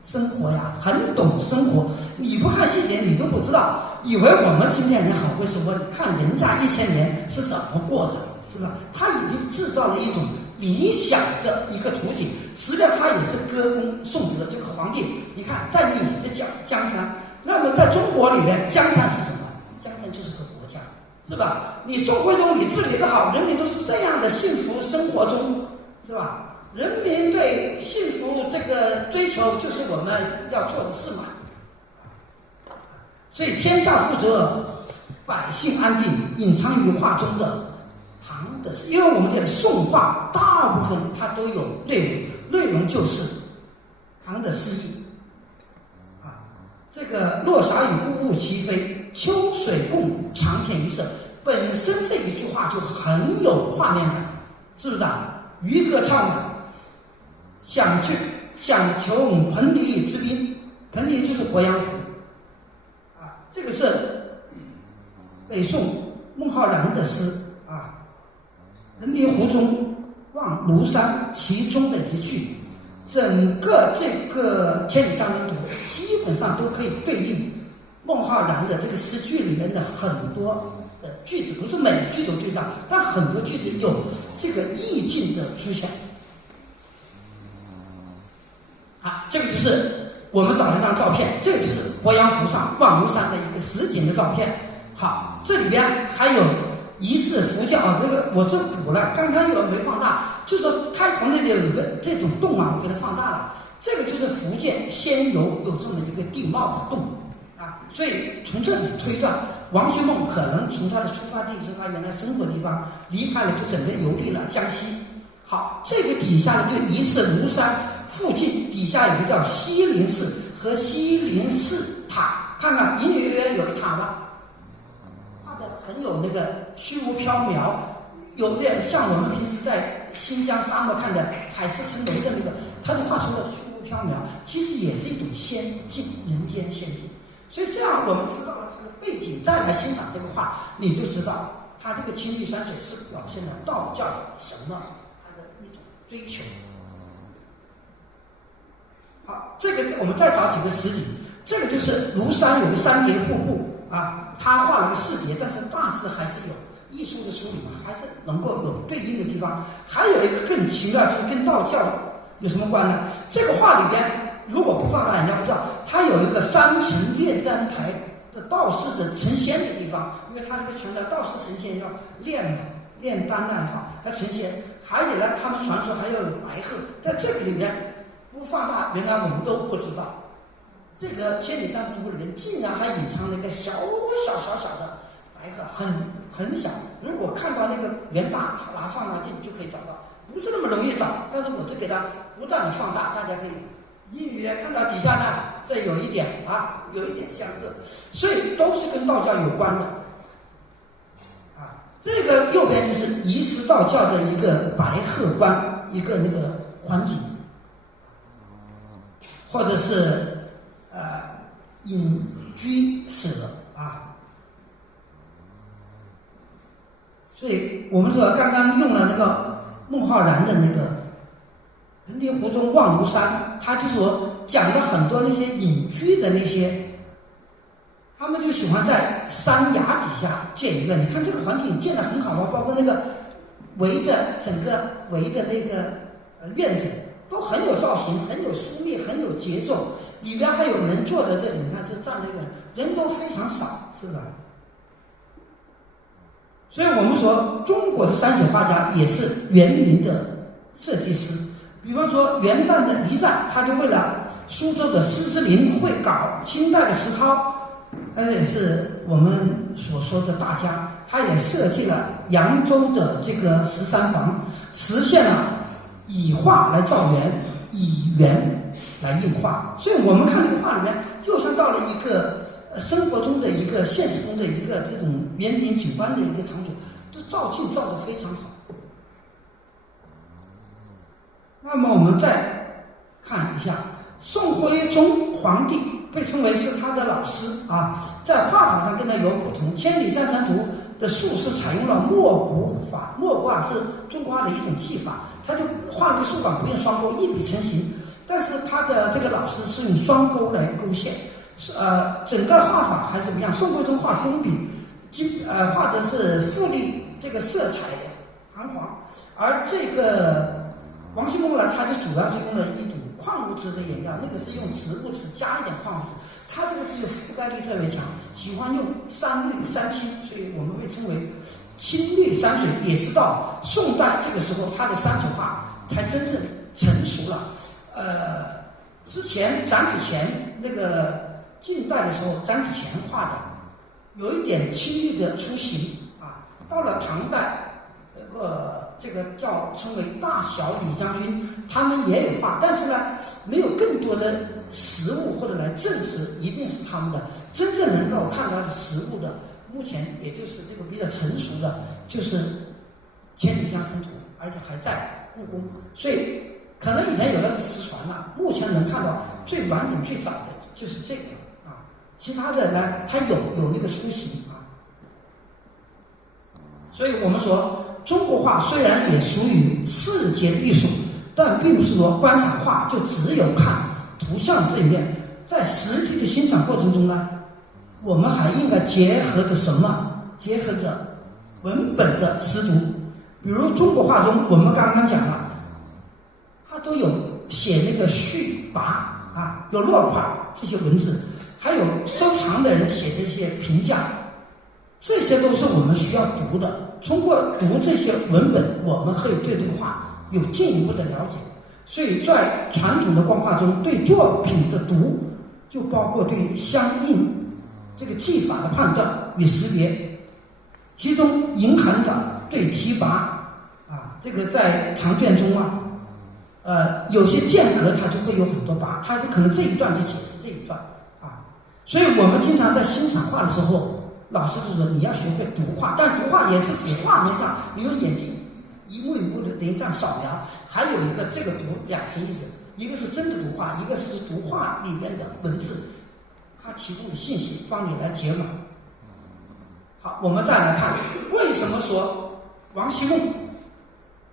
生活呀，很懂生活？你不看细节，你都不知道，以为我们今天人很会生活。你看人家1000年是怎么过的，是吧？他已经制造了一种理想的一个图景，实际上他也是歌功颂德这个皇帝。你看，在你的江山，那么在中国里面，江山是什么？江山就是个国家，是吧？你宋徽宗你治理得好，人民都是这样的幸福生活中，是吧？人民对幸福这个追求，就是我们要做的事嘛。所以天下富则百姓安定，隐藏于画中的唐的诗，因为我们讲的宋画大部分它都有内容就是唐的诗意啊。这个落霞与孤鹜齐飞，秋水共长天一色，本身这一句话就很有画面感，是不是啊？渔歌唱啊，想求彭蠡之滨，彭蠡就是鄱阳湖啊，这个是北宋孟浩然的诗啊，人离湖中望庐山，其中的一句，整个这个千里江山图基本上都可以对应孟浩然的这个诗句里面的很多的句子，不是每句都对上，但很多句子有这个意境的出现。这个就是我们找了一张照片，这个是鄱阳湖上望庐山的一个实景的照片。好，这里边还有疑似福建啊，这个我这补了，刚刚有没放大，就说开头那里有个这种洞啊，我给它放大了。这个就是福建仙游有这么一个地貌的洞啊，所以从这里推断，王希孟可能从他的出发地是他原来生活的地方，离开了就整个游历了江西。好，这个底下呢就疑似庐山附近底下有个叫西林寺和西林寺塔，看看隐隐约约有个塔吧，画的很有那个虚无缥缈，有点像我们平时在新疆沙漠看的海市蜃楼的那个，它就画出了虚无缥缈，其实也是一种仙境，人间仙境。所以这样我们知道了它的背景，再来欣赏这个画，你就知道它这个青绿山水是表现了道教的什么，它的一种追求。好，这个我们再找几个实景，这个就是庐山有个三叠瀑布啊，他画了个四叠，但是大致还是有艺术的处理嘛，还是能够有对应的地方。还有一个更奇妙，就是跟道教有什么关呢？这个画里边如果不放大，人家不知道，它有一个三层炼丹台的道士的成仙的地方，因为他这个强调道士成仙要炼丹也好，还成仙。还有呢，他们传说还要有白鹤，在这个里面不放大，原来我们都不知道。这个千里山神湖里面竟然还隐藏了一个小的白鹤，很小。如果看到那个原大拿放大镜就可以找到，不是那么容易找。但是我就给它不断的放大，大家可以隐约看到底下呢，这有一点啊，有一点相似，所以都是跟道教有关的。啊，这个右边就是遗失道教的一个白鹤观，一个那个环景，或者是隐居舍啊。所以我们说刚刚用了那个孟浩然的那个盆地湖中望庐山，他就说讲了很多那些隐居的那些，他们就喜欢在山崖底下建一个，你看这个环境建得很好啊，包括那个整个围的那个院子都很有造型，很有疏密，很有节奏，里边还有人坐在这里，你看这站这个人都非常少，是吧？所以我们说中国的山水画家也是园林的设计师。比方说元旦的一战，他就为了苏州的狮子林会稿，清代的石涛，他也是我们所说的大家，他也设计了扬州的这个13房，实现了以画来造园，以园来映画。所以我们看这个画里面，又像到了一个生活中的一个现实中的一个这种园林景观的一个场所，都照镜照得非常好。那么我们再看一下，宋徽宗皇帝被称为是他的老师啊，在画法上跟他有不同。《千里山山图》的树是采用了墨骨法，墨骨法是中国画的一种技法，他就画了个树管，不用双钩，一笔成型。但是他的这个老师是用双钩来勾线，整个画法还是不一样。宋徽宗画工笔，画的是富丽，这个色彩堂皇，而这个王希孟呢，他就主要是用了一种矿物质的颜料，那个是用植物质加一点矿物质，他这个是覆盖率特别强，喜欢用三绿三青，所以我们会称为青绿山水。也是到宋代这个时候，他的山水画才真正成熟了。之前展子虔那个近代的时候，展子虔画的有一点青绿的雏形啊，到了唐代，这个称为大小李将军，他们也有画，但是呢，没有更多的实物或者来证实一定是他们的。真正能够看到的实物的，目前也就是这个比较成熟的，就是《千里江山图》，而且还在故宫。所以可能以前有的失传了，目前能看到最完整、最早的就是这个啊，其他的呢，它有那个雏形啊。所以我们说，中国画虽然也属于世界的艺术，但并不是说观赏画就只有看图像这一面，在实际的欣赏过程中呢，我们还应该结合着什么？结合着文本的识读。比如中国画中，我们刚刚讲了，它都有写那个序跋啊，有落款这些文字，还有收藏的人写的一些评价，这些都是我们需要读的。通过读这些文本，我们可以对这个画有进一步的了解。所以在传统的光画中，对作品的读就包括对相应这个技法的判断与识别，其中隐含着对题跋啊，这个在长卷中啊，有些间隔它就会有很多跋，它就可能这一段就解释这一段啊。所以我们经常在欣赏画的时候，老师就说你要学会读画，但读画也是指画面上你用眼睛一幕一幕的等于这样扫描。还有一个这个读两层意思，一个是真的读画，一个是读画里面的文字。他提供的信息帮你来解码。好，我们再来看，为什么说王希孟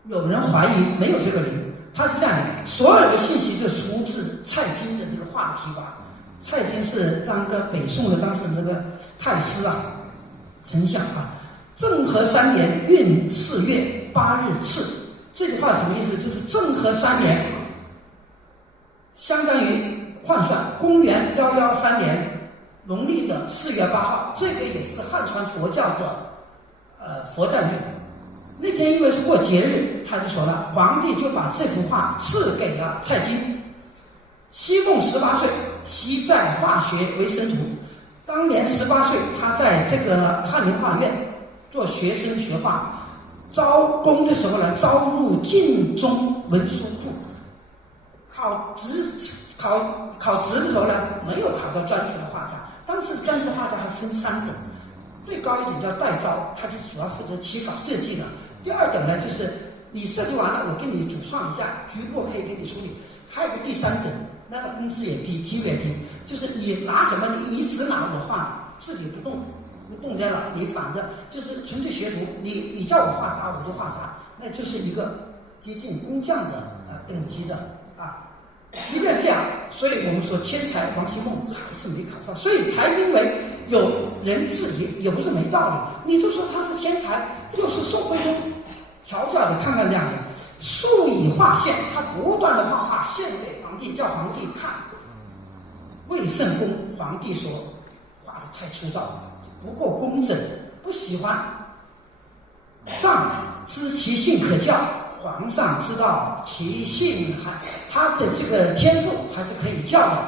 有人怀疑没有这个人？他是这样的，所有的信息就出自蔡京的这个画的提拔。蔡京是当个北宋的当时那个太师啊，丞相啊。政和3年闰4月8日赐，这句话什么意思？就是政和3年，相当于换算公元113年农历的4月8号，这个也是汉传佛教的佛诞日。那天因为是过节日，他就说了，皇帝就把这幅画赐给了蔡京。西贡18岁，习在化学为生徒。当年18岁，他在这个翰林画院做学生学画，招工的时候呢，招入晋中文书库。考职的时候呢，没有考到专职的画家。当时专职画家还分3等，最高一点叫代招，他就主要负责起稿设计的。第2等呢，就是你设计完了，我给你主创一下，局部可以给你处理。还有个第3等，那个工资也低，级别低，就是你拿什么，你只拿我画，自己不动掉了，你反正就是纯粹学徒，你叫我画啥我就画啥，那就是一个接近工匠的等级的啊。即便这样，所以我们说天才王希孟还是没考上，所以才因为有人质疑，也不是没道理。你就说他是天才，又是宋徽宗调教的，看看这样的，数以画线，他不断的画画献给皇帝，叫皇帝看。魏圣公皇帝说画的太粗糙了，不够工整，不喜欢。上知其性可教，皇上知道其性他的这个天赋还是可以教的，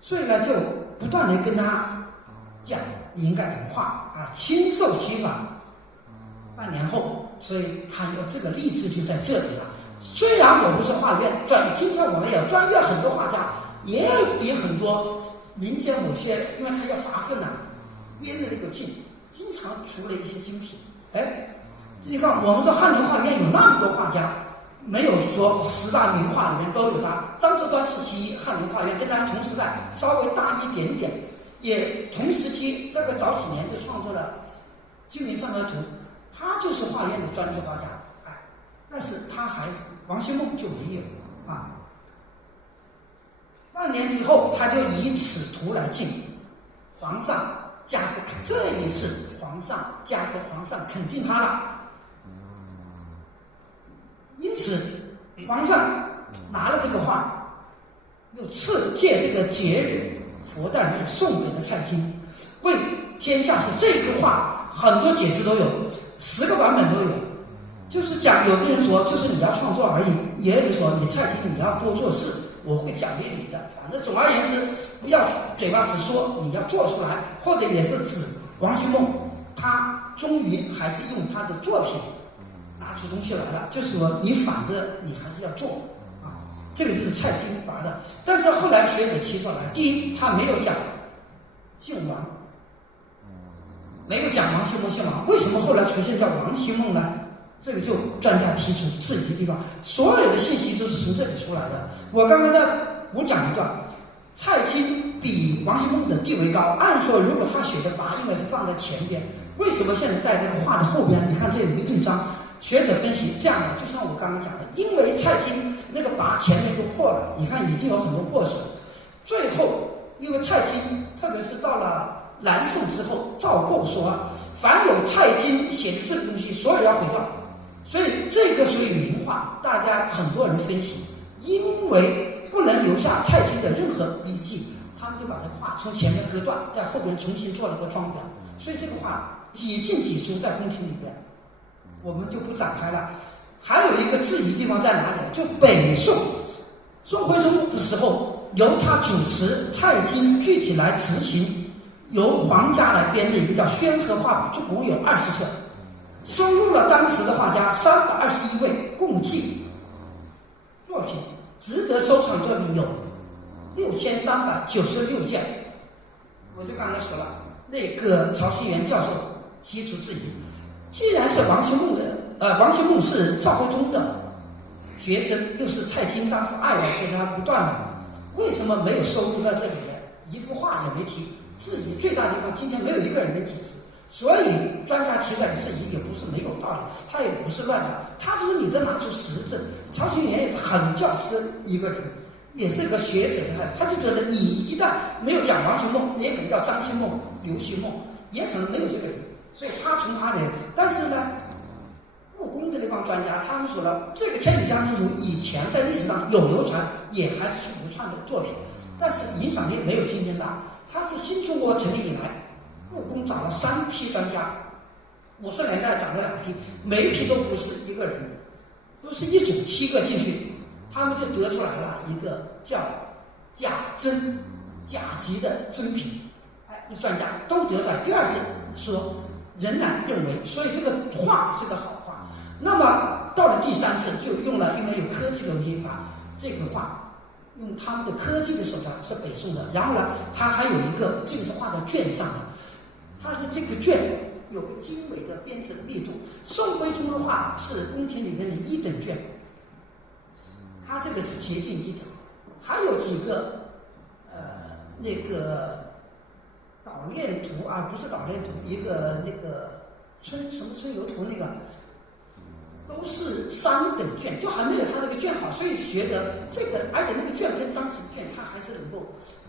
所以呢就不断的跟他讲你应该怎么画啊，亲授其法。半年后，所以他有这个励志就在这里了。虽然我不是画院专业，今天我们也专业很多画家，也比很多民间某些，因为他要发奋编的那个劲，经常出了一些精品。你看我们说翰林画院有那么多画家，没有说10大名画里面都有他。张择端时期翰林画院跟他同时代稍微大一点点，也同时期这个早几年就创作了《清明上河图》，他就是画院的专职画家，但是他还是王希孟就没有啊。半年之后，他就以此图来进皇上，这一次皇上肯定他了。因此，皇上拿了这个画，又借这个节日佛诞日送给了蔡京，为天下是这个画很多解释都有，10个版本都有。就是讲有的人说这是你要创作而已，也有人说你蔡京你要多做事，我会奖励你的。反正总而言之，不要嘴巴只说，你要做出来。或者也是指王希孟，他终于还是用他的作品拿出东西来了，就是说你反着你还是要做啊。这个就是蔡京拔的。但是后来学者提出来，第一，他没有讲姓王，没有讲王希孟姓王，为什么后来出现叫王希孟呢？这个就专家提出质疑的地方，所有的信息都是从这里出来的。我刚刚再补讲一段，蔡京比王希孟的地位高，按说如果他写的跋应该是放在前边，为什么现在在这个画的后边？你看这有一个印章，学者分析这样的，就像我刚刚讲的，因为蔡京那个跋前面都破了，你看已经有很多破损，最后因为蔡京特别是到了南宋之后，赵构说凡有蔡京写的这个东西，所有要毁掉。所以这个属于名画，大家很多人分析，因为不能留下蔡京的任何笔记，他们就把这个画从前面割断，在后边重新做了个装裱。所以这个画几进几出在宫廷里边，我们就不展开了。还有一个质疑地方在哪里？就北宋宋徽宗的时候，由他主持，蔡京具体来执行，由皇家来编的一个叫《宣和画谱》，总共有20册。收录了当时的画家321位，共计作品，值得收藏作品有6396件。我就刚才说了，那个曹熙元教授提出质疑，既然是王希孟是赵徽宗的学生，又是蔡京当时爱玩，给他不断的，为什么没有收录在这里面？一幅画也没提，质疑最大的地方今天没有一个人能解释。所以专家提出来的质疑也不是没有道理，他也不是乱的，他就是你得拿出实证。曹群元也是很教师一个人，也是个学者的，他就觉得你一旦没有讲王希孟，也可能叫张希孟、刘希孟，也可能没有这个人。所以他从他的，但是呢，故宫的那帮专家他们说了，这个《千里江山图》以前在历史上有流传，也还是无传的作品，但是影响力没有今天大。它是新中国成立以来，故宫找了3批专家，50年代找了2批，每一批都不是一个人，都是一组7个进去，他们就得出来了一个叫甲真甲级的真品。专家都得在第2次说仍然认为，所以这个画是个好画。那么到了第3次就用了，因为有科技的技法，这个画用他们的科技的手段是北宋的。然后呢，它还有一个，这个是画在卷上的，它的这个卷有精美的编织密度。宋徽宗的画是宫廷里面的1等卷，它这个是接近1等。还有几个那个导练图啊，不是导练图，一个那个春游图那个，都是3等卷，就还没有他这个卷好，所以觉得这个，而且那个卷跟当时的卷，它还是能够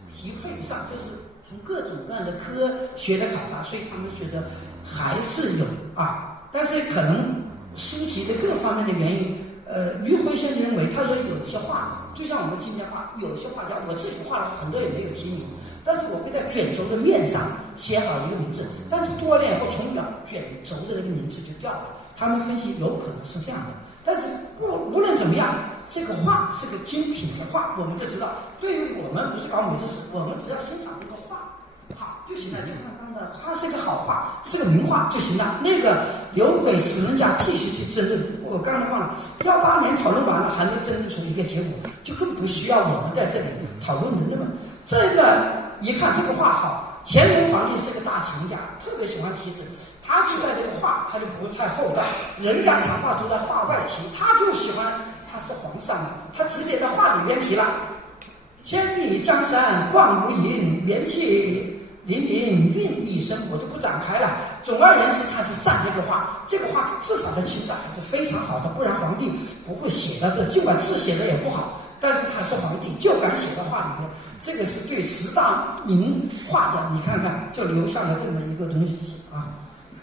匹配得上，就是从各种各样的科学的考察，所以他们觉得还是有啊，但是可能书籍的各方面的原因，余辉先生认为，他说有一些画，就像我们今天画，有一些画家，我自己画了很多也没有亲名。但是我会在卷轴的面上写好一个名字，但是多练或重描，卷轴的那个名字就掉了。他们分析有可能是这样的，但是无论怎么样，这个画是个精品的画，我们就知道，对于我们不是搞美术史，我们只要欣赏这个画好就行了，就看看的，它是一个好画，是个名画就行了。那个留给史论家继续去争论。我刚才话了，18年讨论完了还没争论出一个结果，就更不需要我们在这里讨论的那么这个。一看这个画好，乾隆皇帝是个大情家，特别喜欢题字，他就在这个画他就不太厚道，人家长画都在画外题，他就喜欢，他是皇上嘛，他直接在画里面题了，千里江山万无垠，元气凛凛运一生，我都不展开了。总而言之，他是赞这个画，这个画至少的情感还是非常好的，不然皇帝不会写到这，尽管字写的也不好，但是他是皇帝，就敢写到画里面。这个是对10大名画的，你看看就留下了这么一个东西啊。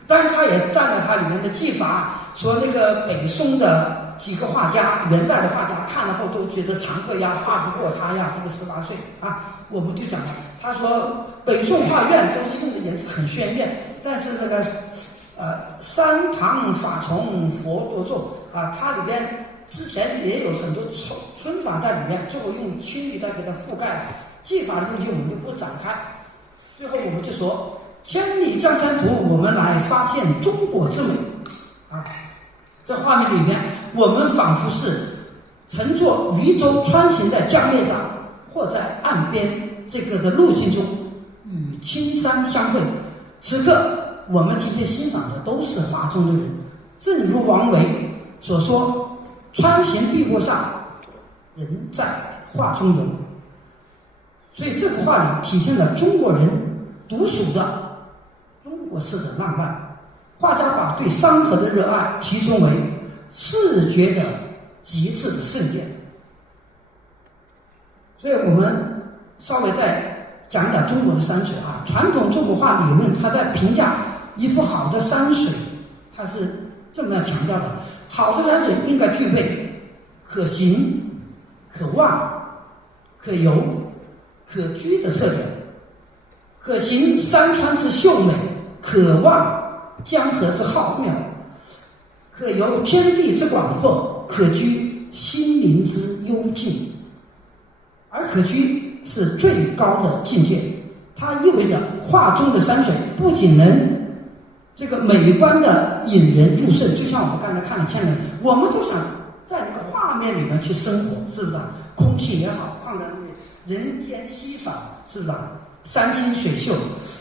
当然，他也占了它里面的技法，说那个北宋的几个画家，元代的画家看了后都觉得惭愧呀，画不过他呀。这个18岁啊，我们就讲了，他说北宋画院都是用的颜色很鲜艳，但是那个三堂法从佛多众啊，它里边之前也有很多皴法在里面，最后用青绿带给它覆盖了。技法的东西我们就不展开。最后我们就说千里江山图，我们来发现中国之美啊！在画面里面，我们仿佛是乘坐渔舟穿行在江面上，或在岸边这个的路径中与青山相会。此刻我们今天欣赏的都是画中的人，正如王维所说，穿行碧波上，人在画中游。所以这幅画里体现了中国人独属的中国式的浪漫。画家把对山河的热爱提升为视觉的极致的盛宴。所以我们稍微再讲讲中国的山水啊。传统中国画理论，它在评价一幅好的山水，它是这么样强调的：好的山水应该具备可行、可望、可游、可居的特点。可行山川之秀美，可望江河之浩渺，可游天地之广阔，可居心灵之幽静。而可居是最高的境界，它意味着画中的山水不仅能这个美观的引人入胜，就像我们刚才看的千人，我们都想在那个画面里面去生活，是不是？空气也好，况且人间稀少，是不是？山清水秀，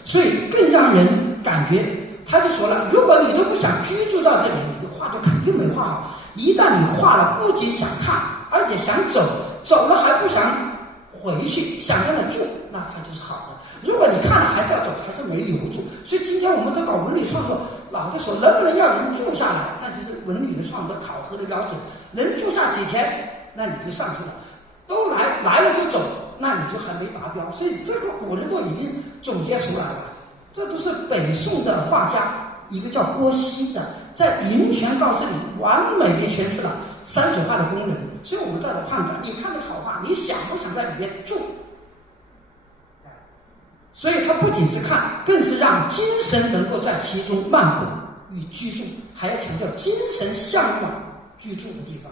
所以更让人感觉，他就说了，如果你都不想居住到这里，你的画就肯定没画好。一旦你画了，不仅想看，而且想走，走了还不想回去，想在那住，那那它就是好的。如果你看了还是要走，还是没留住。所以今天我们都搞文旅创作，老在说能不能让人住下来，那就是文旅的创作考核的标准。能住下几天，那你就上去了；都来了就走，那你就还没达标。所以这个古人都已经总结出来了。这都是北宋的画家，一个叫郭熙的，在《云泉告志》里完美的诠释了山水画的功能。所以我们在这判断，你看的好画，你想不想在里面住？所以它不仅是看，更是让精神能够在其中漫步与居住，还要强调精神向往居住的地方，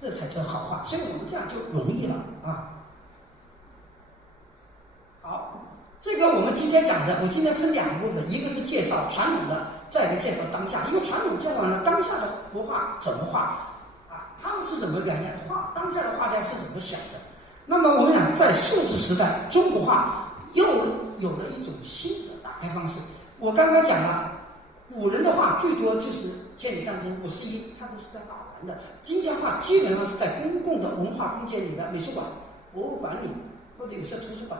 这才叫好画。所以我们这样就容易了啊。好，这个我们今天讲的，我今天分两个部分，一个是介绍传统的，再一个介绍当下。因为传统介绍完了，当下的国画怎么画啊？他们是怎么表现画？当下的画家是怎么想的？那么我们讲，在数字时代，中国画又有了一种新的打开方式。我刚刚讲了，古人的画最多就是千里长征51，它都是在画完的。今天画基本上是在公共的文化空间里面，美术馆、博物馆里，或者有些图书馆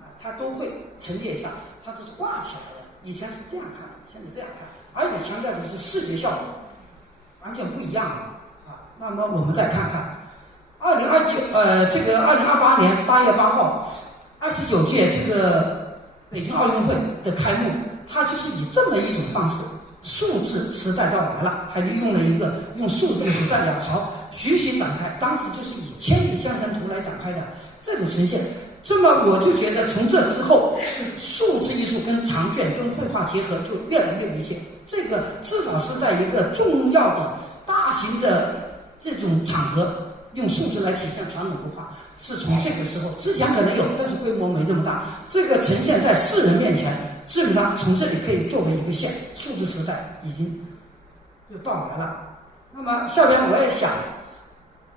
啊，它都会陈列上，它都是挂起来的。以前是这样看，现在这样看，而且强调的是视觉效果，完全不一样啊。那么我们再看看这个2028年8月8号，29届这个北京奥运会的开幕，它就是以这么一种方式，数字时代到来了，还利用了一个用数字艺术在两朝徐徐展开，当时就是以千里江山图来展开的这种呈现。这么我就觉得从这之后，数字艺术跟长卷跟绘画结合就越来越明显。这个至少是在一个重要的大型的这种场合，用数字来体现传统绘画，是从这个时候，之前可能有，但是规模没这么大。这个呈现在世人面前，基本上从这里可以作为一个线，数字时代已经就到来了。那么下边我也想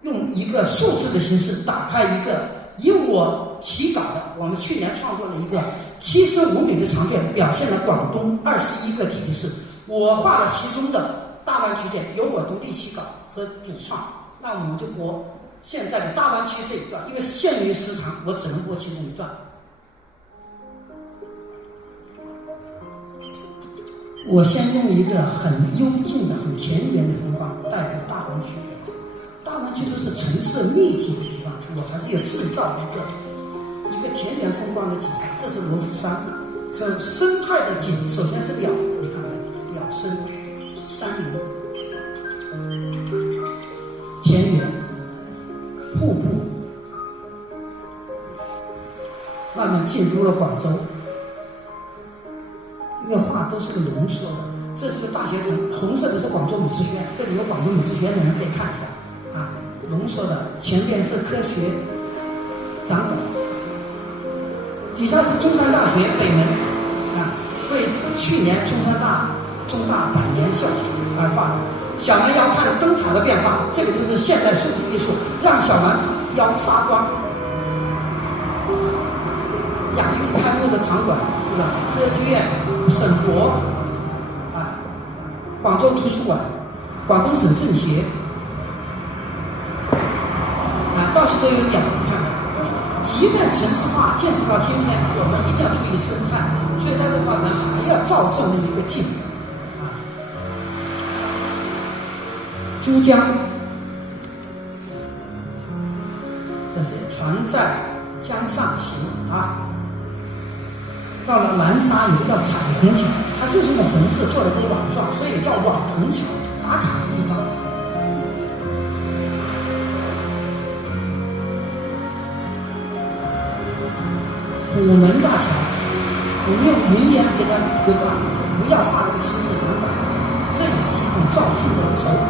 用一个数字的形式打开一个以我起稿的，我们去年创作了一个75米的长卷，表现了广东21个地级市，我画了其中的大湾区点，由我独立起稿和主创。那我们就播现在的大湾区这一段，因为限于时长，我只能播其中一段。我先用一个很幽静的、很田园的风光带入大湾区。大湾区都是城市密集的地方，我还是要制造一个田园风光的景象。这是罗浮山，很生态的景，首先是鸟，你看看鸟声、山林、田园、瀑布，慢慢进入了广州。因为画都是个浓缩的，这是个大学城，红色的是广州美术学院，这里有广州美术学院的人可以看一下啊，浓缩的，前边是科学展馆，底下是中山大学北门啊，为去年中大100年校庆而画的。小蛮腰看灯塔的变化，这个就是现代数字艺术，让小蛮腰发光。亚运开幕的场馆是吧？歌剧院、省博啊，广州图书馆、广东省政协啊，到处都有鸟，你看看。即便城市化建设到今天，我们一定要注意生态，所以在这方面还要造这么一个境啊。珠江，这是船在江上行啊。到了南沙有个叫彩虹桥，它就是用红字做了个网状，所以叫网红桥，打卡的地方。虎门大桥，我们用云烟给它规划，不要画那个死死板板，这也是一种照镜的手法。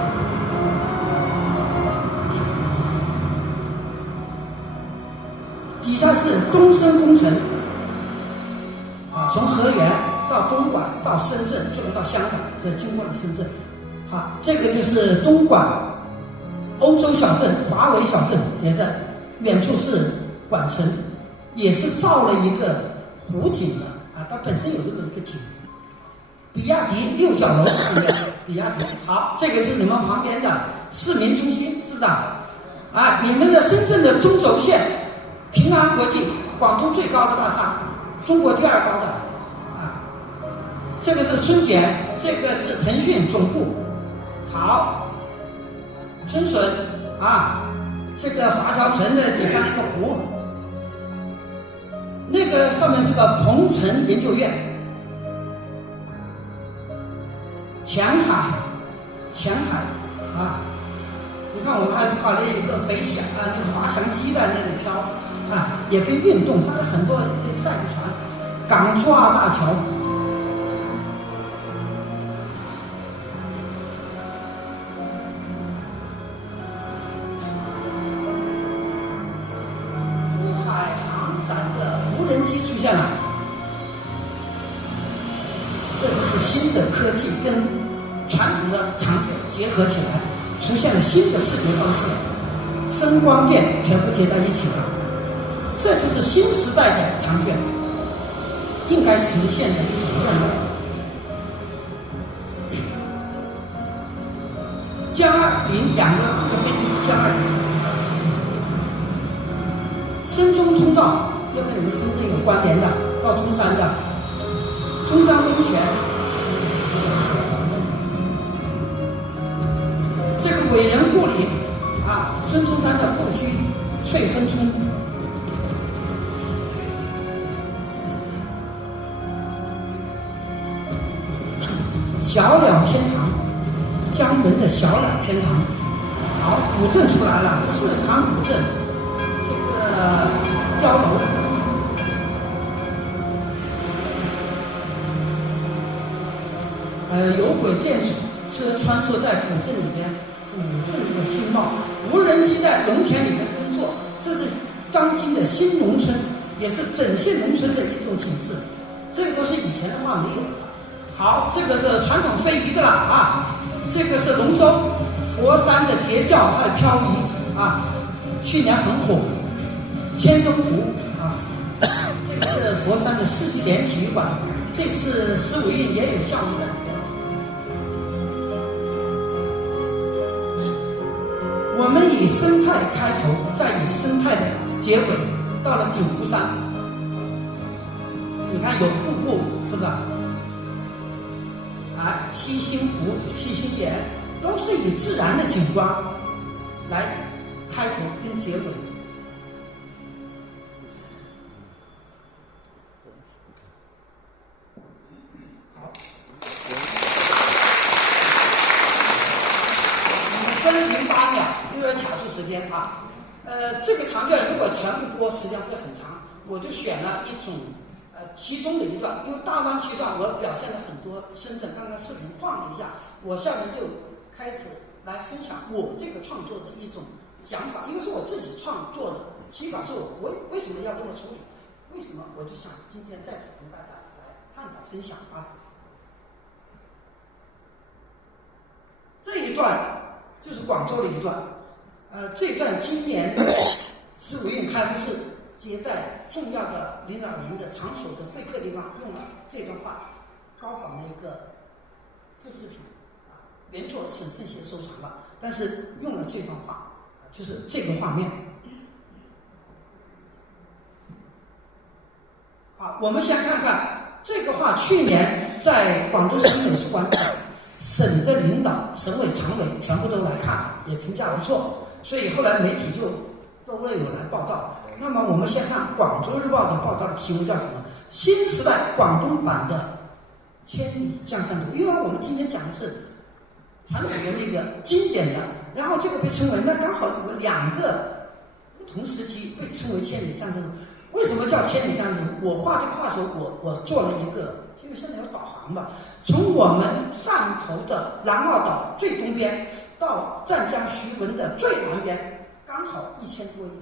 底下是东深工程。从河源到东莞到深圳，最后到香港，这经过了深圳。好，这个就是东莞欧洲小镇、华为小镇，也在远处是莞城，也是造了一个湖景的啊，它本身有这么一个景。比亚迪六角楼，比亚迪。好，这个是你们旁边的市民中心，是不是啊？你们的深圳的中轴线平安国际广东最高的大厦，中国第2高的啊。这个是春茧，这个是腾讯总部。好，春笋啊，这个华侨城的底下那个湖，那个上面是个鹏城研究院。前海啊，你看我们还搞了一个飞翔啊，那个滑翔机的那个飘啊，也跟运动，它的很多赛船，港珠澳大桥。海航展的无人机出现了，这就是新的科技跟传统的场景结合起来，出现了新的视觉方式，声光电全部接在一起了，这就是新时代的场景应该呈现的一种样貌。歼20两个飞机是歼20，深中通道要跟你们深圳有关联的，到中山的中山温泉。这个伟人故里啊，孙中山的故居翠亨村。小鸟天堂，江门的小鸟天堂。好，古镇出来了，赤坎古镇，这个碉楼。有轨电车穿梭在古镇里边，古镇的新貌。无人机在农田里面工作，这是当今的新农村，也是整县农村的一种景致。这个都是以前的话没有的。好，这个是传统非遗的了啊，这个是龙舟、佛山的叠轿还有漂移啊，去年很火。千灯湖啊，这个是佛山的世纪莲体育馆，这次十五运也有项目在里面。我们以生态开头，再以生态的结尾，到了鼎湖山，你看有瀑布，是吧？啊，七星湖、七星岩都是以自然的景观来开头跟结尾。好，分8秒，又要卡住时间啊。这个长卷如果全部播，时间会很长，我就选了一种。其中的一段，因为大湾区段我表现了很多深圳，刚刚视频晃了一下，我下面就开始来分享我这个创作的一种想法，因为是我自己创作的，起稿是我为什么要这么处理，为什么我就想今天在此跟大家来探讨分享啊。这一段就是广州的一段，这一段今年十五运开幕式接待重要的领导人的场所的会客地方用了这段话，高仿的一个复制品啊，原作沈胜协收藏了，但是用了这段话，就是这个画面。好，我们先看看这个画，去年在广州市美术馆，省的领导、省委常委全部都来看，也评价不错，所以后来媒体就都会有来报道。那么我们先看《广州日报》的报道的题目叫什么？新时代广东版的千里江山图。因为我们今天讲的是传统的那个经典的，然后这个被称为，那刚好有2个不同时期被称为千里江山图。为什么叫千里江山图？我画这个画的时候，我做了一个，因为现在有导航嘛，从我们汕头的南澳岛最东边到湛江徐闻的最南边，刚好1000多里。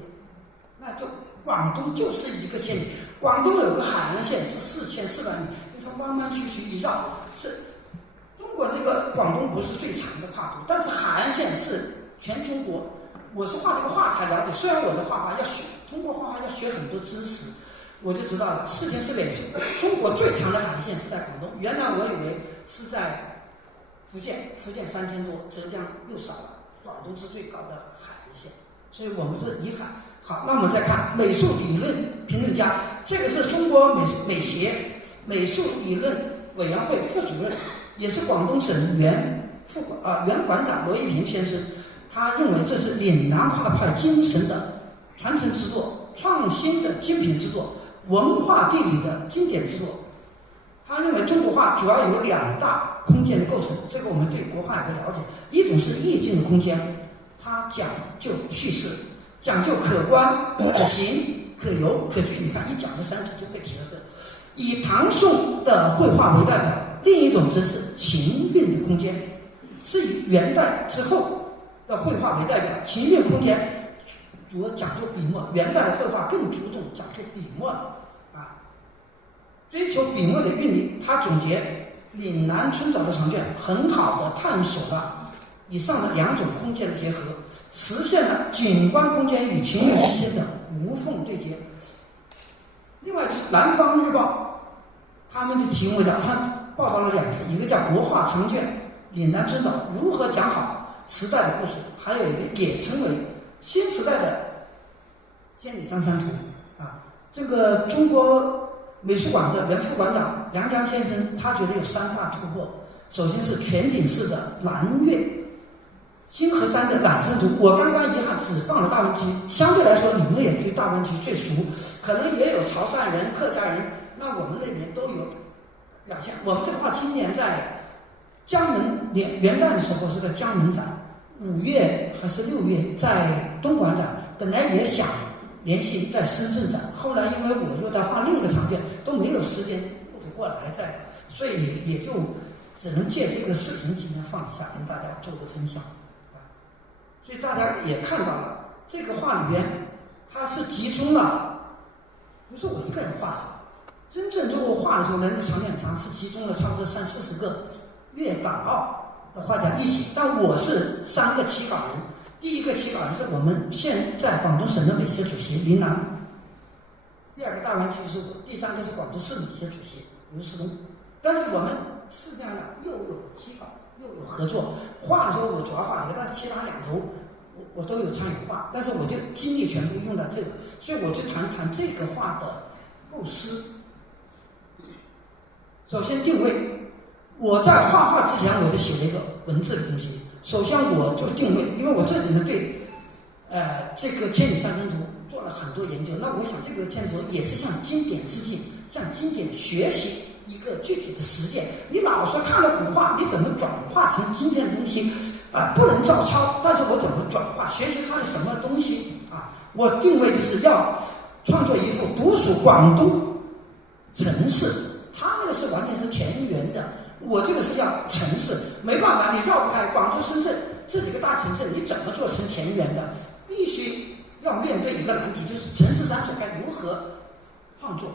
那就广东就是一个千里，广东有个海岸线是4400米，因为它弯弯曲曲一绕，是中国这个广东不是最长的跨度，但是海岸线是全中国。我是画这个画才了解，虽然我的画画要学，通过画画要学很多知识，我就知道了4400米，中国最长的海岸线是在广东。原来我以为是在福建3000多，浙江又少了，广东是最高的海岸线。所以我们是以海，好，那我们再看美术理论评论家，这个是中国美协美术理论委员会副主任，也是广东省原馆长罗一平先生。他认为这是岭南画派精神的传承之作，创新的精品之作，文化地理的经典之作。他认为中国画主要有两大空间的构成，这个我们对国画有个了解。一种是意境的空间，它讲究叙事，讲究可观、可行、可游、可具。你看一讲这三者就会提到这。以唐宋的绘画为代表，另一种则是情韵的空间，是以元代之后的绘画为代表。情韵空间主要讲究笔墨，元代的绘画更注重讲究笔墨了啊。追求笔墨的韵律，他总结岭南春藻的长卷很好的探索了以上的两种空间的结合，实现了景观空间与情韵空间的无缝对接。另外就是南方日报他们的题目叫，他报道了两次，一个叫国画长卷岭南春藻如何讲好时代的故事，还有一个也称为新时代的千里江山图啊。这个中国美术馆的原副馆长杨江先生，他觉得有三大突破。首先是全景式的南岳星河山的揽胜图，我刚刚遗憾只放了大湾区，相对来说你们也对大湾区最熟，可能也有潮汕人、客家人，那我们那边都有表现。我们这个画今年在江门元旦的时候是个江门展，5月还是6月在东莞展，本来也想联系在深圳展，后来因为我又在画另一个长卷，都没有时间顾得过来在，所以也就只能借这个视频今天放一下，跟大家做个分享。所以大家也看到了，这个画里边它是集中了，不是我一个人画的，真正最后画的时候，人的长卷长是集中了差不多30-40个粤港澳的画家一起，但我是3个起稿人。第一个起稿人是我们现在广东省的美协主席林南，第二个大湾区是我，第三个是广州市美协主席刘世东。但是我们是这样的，又有起稿又有合作。画的时候我主要画这个，但是其他2头我都有参与画，但是我就精力全部用到这个，所以我就谈谈这个画的构思。首先定位，我在画画之前我就写了一个文字的东西。首先我就定位，因为我这里呢对这个千里山城图做了很多研究，那我想这个千里图也是向经典致敬，向经典学习一个具体的实践。你老说看了古画，你怎么转化成今天的东西不能照抄，但是我怎么转化，学习它的什么东西啊？我定位就是要创作一幅独属广东城市，它那个是完全是田园的，我这个是要城市，没办法，你绕不开广州、深圳这几个大城市，你怎么做成田园的？必须要面对一个难题，就是城市山水该如何创作，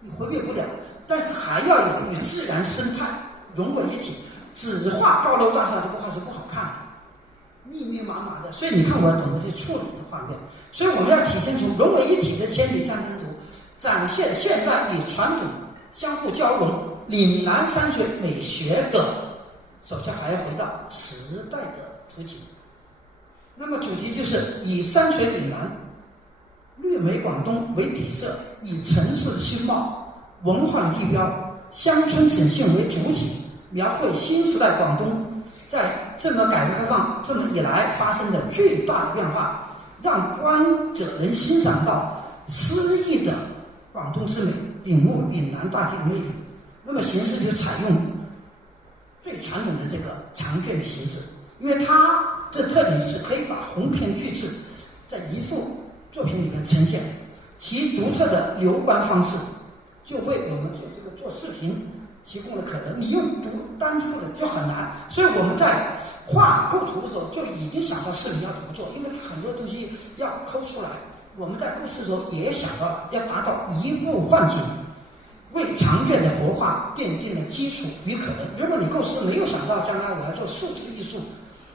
你回避不了，但是还要有与自然生态融为一体。只画高楼大厦这个画是不好看的，密密麻麻的，所以你看我怎么去处理的画面。所以我们要体现出融为一体的千里山城图，展现现代与传统相互交融岭南山水美学的，首先还要回到时代的图景。那么主题就是以山水岭南、绿美广东为底色，以城市新貌、文化的地标、乡村整现为主体，描绘新时代广东在这么改革开放这么以来发生的巨大的变化，让观者能欣赏到诗意的广东之美，领悟岭南大地的魅力。那么形式就采用最传统的这个长卷的形式，因为它的特点是可以把鸿篇巨制在一幅作品里面呈现，其独特的流观方式就为我们做视频提供了可能。你用单幅的就很难，所以我们在画构图的时候就已经想到视频要怎么做，因为它很多东西要抠出来。我们在构思的时候也想到了要达到移步换景，为长卷的活化奠定了基础与可能。如果你构思没有想到将来我要做数字艺术，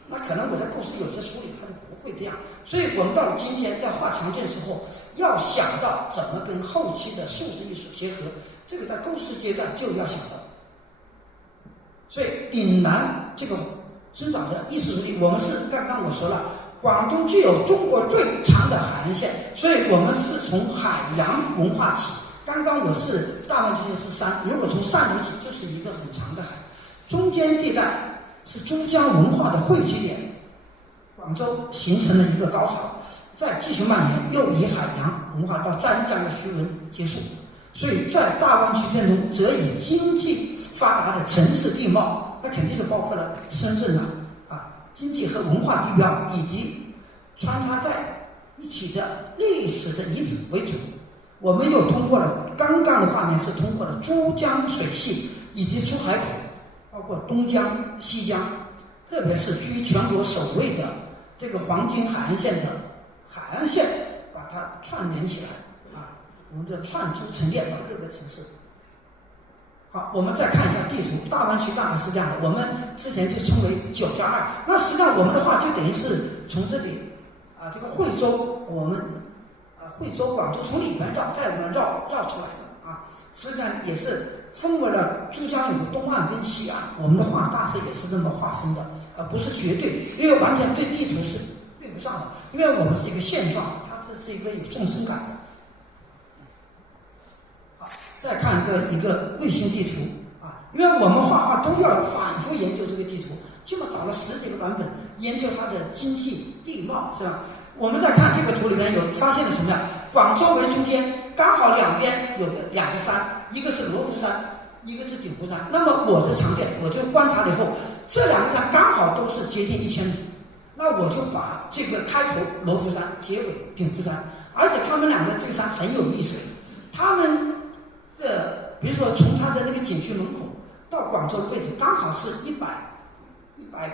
那可能我在构思有些处理它就不会这样。所以我们到了今天在画长卷的时候，要想到怎么跟后期的数字艺术结合，这个在构思阶段就要想到。所以岭南这个生长的艺术主题，我们是刚刚我说了，广东具有中国最长的海岸线，所以我们是从海洋文化起。刚刚我是大湾区是山，如果从上游起就是一个很长的海，中间地带是珠江文化的汇聚点，广州形成了一个高潮，再继续蔓延，又以海洋文化到湛江的徐闻结束。所以在大湾区当中，则以经济发达的城市地貌，那肯定是包括了深圳经济和文化地标以及穿插在一起的历史的遗址为主。我们又通过了刚刚的画面是通过了珠江水系以及出海口，包括东江、西江，特别是居全国首位的这个黄金海岸线的海岸线，把它串联起来我们的串珠陈列到各个城市。好，我们再看一下地图，大湾区大概是这样的，我们之前就称为9+2，那实际上我们的话就等于是从这里这个惠州，我们惠州、广州从里面绕，再绕出来的实际上也是分为了珠江有东岸跟西岸，我们的话大致也是这么划分的，不是绝对，因为完全对地图是对不上的，因为我们是一个现状，它这是一个有纵深感的。好，再看一个卫星地图因为我们画画都要反复研究这个地图，起码找了10几个版本，研究它的经济地貌，是吧？我们再看这个图里面有发现了什么呀？广州为中间，刚好两边有2个山，一个是罗浮山，一个是鼎湖山。那么我的长点，我就观察了以后，这2个山刚好都是接近1000米，那我就把这个开头罗浮山，结尾鼎湖山，而且他们2个这个山很有意思，他们的比如说从它的那个景区门口到广州的位置刚好是100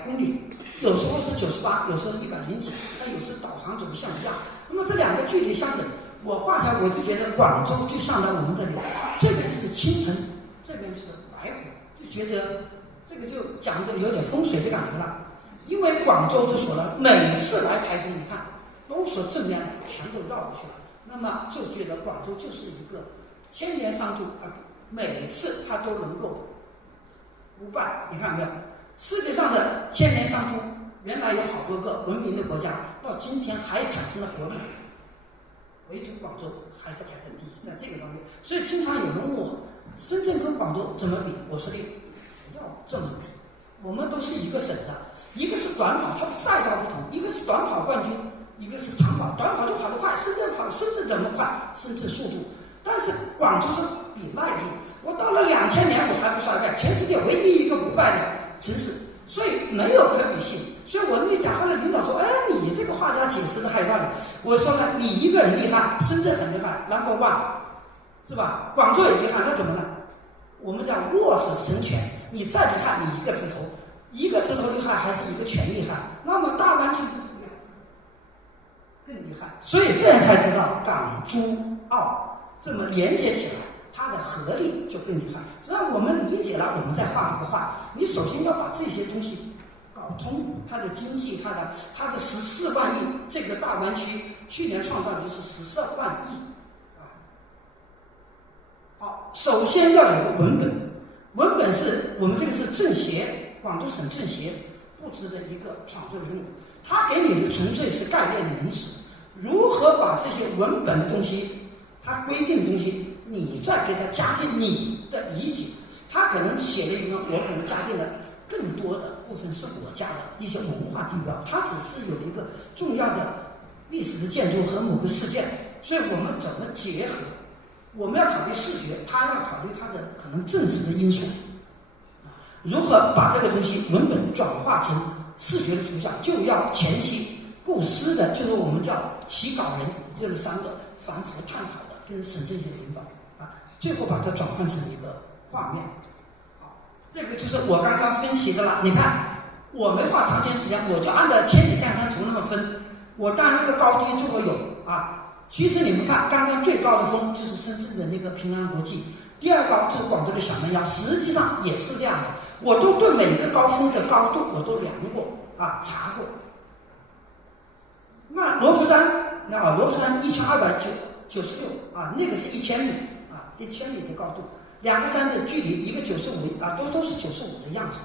公里，有时候是98，有时候100几，它有时导航走向一样。那么这2个距离相等，我画下我就觉得广州就相当我们这里，这边是青藤，这边是白虎，就觉得这个就讲的有点风水的感觉了。因为广州就说了，每次来台风，你看都说正面来，全都绕过去了，那么就觉得广州就是一个千年商都每一次它都能够不败。你看没有？世界上的千年商都，原来有好多个文明的国家，到今天还产生了活力，唯独广州还是排在第一，在这个方面。所以经常有人问我，深圳跟广州怎么比？我说你不要这么比，我们都是一个省的，一个是短跑，它的赛道不同，一个是短跑冠军，一个是长跑，短跑就跑得快，深圳怎么快？深圳速度，但是广州是比耐力。我到了2000年我还不衰败，全世界唯一一个不败的城市，所以没有可比性。所以我那讲，后来领导说：“你这个画家解释的还有道理。”我说呢，你一个人厉害，深圳很厉害 ，number one， 是吧？广州也厉害，那怎么了？我们讲握指神拳，你再厉害，你一个指头厉害还是一个拳厉害？那么大湾区更厉害。所以这样才知道港珠澳这么连接起来，它的合力就更厉害。那我们理解了，我们再画这个画，你首先要把这些东西搞通，它的经济，它的14万亿，这个大湾区去年创造的就是14万亿好，首先要有个文本，文本是我们这个是政协，广东省政协布置的一个创作任务，它给你的纯粹是概念的名词，如何把这些文本的东西，它规定的东西，你再给它加进你的理解。他可能写了一个，我可能加进了更多的部分是我家的一些文化地标，它只是有一个重要的历史的建筑和某个事件，所以我们怎么结合？我们要考虑视觉，他要考虑它的可能政治的因素，如何把这个东西文本转化成视觉的图像，就要前期构思的，就是我们叫起稿人，就是3个反复探讨的，跟省政协领导最后把它转换成一个画面。好，这个就是我刚刚分析的了。你看，我没画长间质量，我就按照千里江山图那么分。我当然那个高低最后有其实你们看，刚刚最高的峰就是深圳的那个平安国际，第2高就是广州的小蛮腰，实际上也是这样的。我都对每个高峰的高度我都量过查过。那罗浮山罗浮山1296那个是1000米1000米的高度，2个山的距离，一个95都是95的样子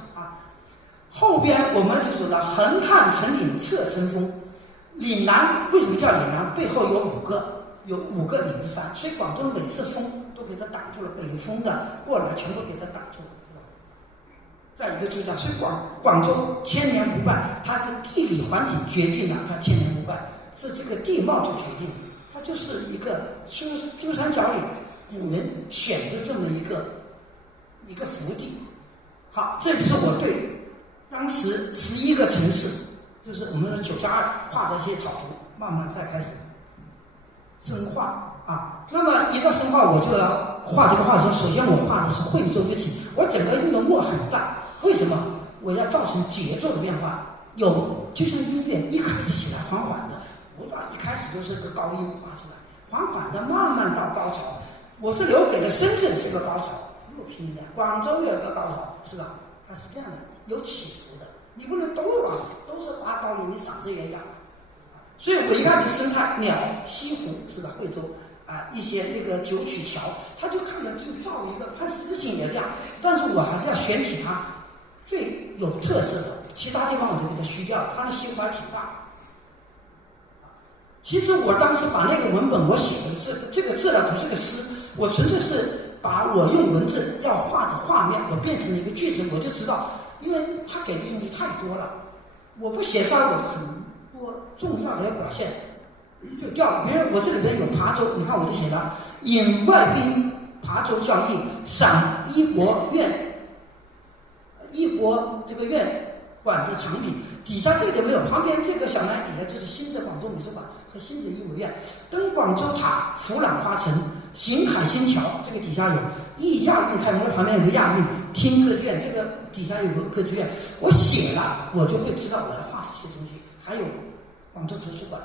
后边我们就走了横看成岭侧成峰，岭南为什么叫岭南？背后有五个岭之山，所以广州每次风都给它挡住了，北风的过来全部给它挡住了。再一个就是讲，所以广州千年不败，它的地理环境决定了它千年不败，是这个地貌就决定了，它就是一个珠三角里古人选的这么一个福地。好，这是我对当时11个城市，就是我们的9+2画的一些草图，慢慢再开始深化啊。那么一到深化，我就要画这个画的时候，首先我画的是惠州的景，我整个用的墨很大。为什么？我要造成节奏的变化，就像音乐一开始起来缓缓的，不到一开始就是个高音发出来，缓缓的慢慢到高潮。我是留给了深圳是个高潮，又平一点，广州有一个高潮，是吧？它是这样的，有起伏的，你不能都是拔高音，你嗓子也哑。所以我一看就生态鸟、西湖是吧？惠州啊，一些那个九曲桥，他就看着就造一个，它实景也这样，但是我还是要选取它最有特色的，其他地方我就给它虚掉了。它的西湖还挺大。其实我当时把那个文本我写的这个字呢不是个诗，我纯粹是把我用文字要画的画面，我变成了一个句子，我就知道，因为他给的东西太多了，我不写下我的很多重要的表现就掉了。比如我这里边有琶洲，你看我就写了引外宾琶洲教义，赏一国这个院馆的藏品，底下这个没有，旁边这个小栏底下就是新的广州美术馆和新的艺文院，登广州塔，俯览花城，行海心桥，这个底下有艺亚运开幕，旁边有个亚运，听歌剧院，这个底下有个歌剧院，我写了，我就会知道我要画这些东西。还有广州图书馆，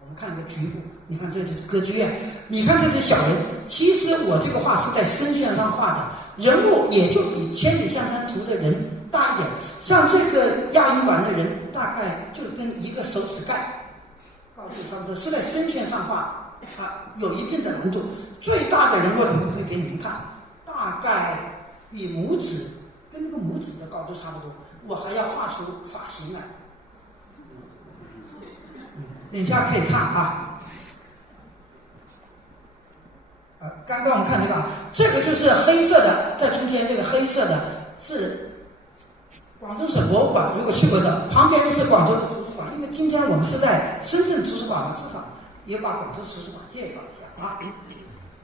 我们看个局部，你看这就是歌剧院，你看这些小人，其实我这个画是在深线上画的，人物也就比《千里江山图》的人大一点，像这个亚运馆的人大概就跟一个手指盖，高度差不多，是在深线上画啊，有一定的难度。最大的人物我会给你们看，大概比拇指跟那个拇指的高度差不多，我还要画出发型来。等一下可以看啊。刚刚我们看这个就是黑色的，在中间这个黑色的是广东省博物馆，如果去过的，旁边是广州的图书馆。因为今天我们是在深圳图书馆嘛，至少也把广州图书馆介绍一下啊。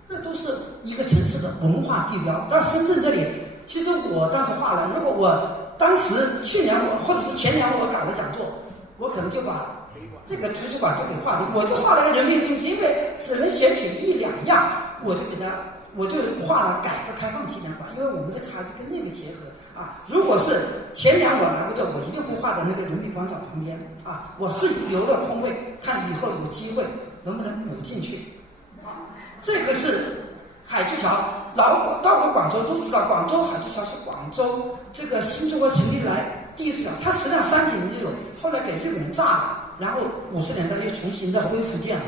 这都是一个城市的文化地标。到深圳这里，其实我当时画了，如果我当时去年或者是前年我搞了讲座，我可能就把这个图书馆就给画的，我就画了个人民中心，因为只能选取1-2样，我就画了改革开放纪念馆，因为我们这个孩子跟那个结合啊。如果是前年我来过这，我一定会画在那个人民广场旁边啊。我是留了空位，看以后有机会能不能补进去啊。这个是海珠桥，到过广州都知道，广州海珠桥是广州这个新中国成立来第一座桥，它实际上3几年就有，后来给日本人炸了。然后50年代又重新再恢复建了，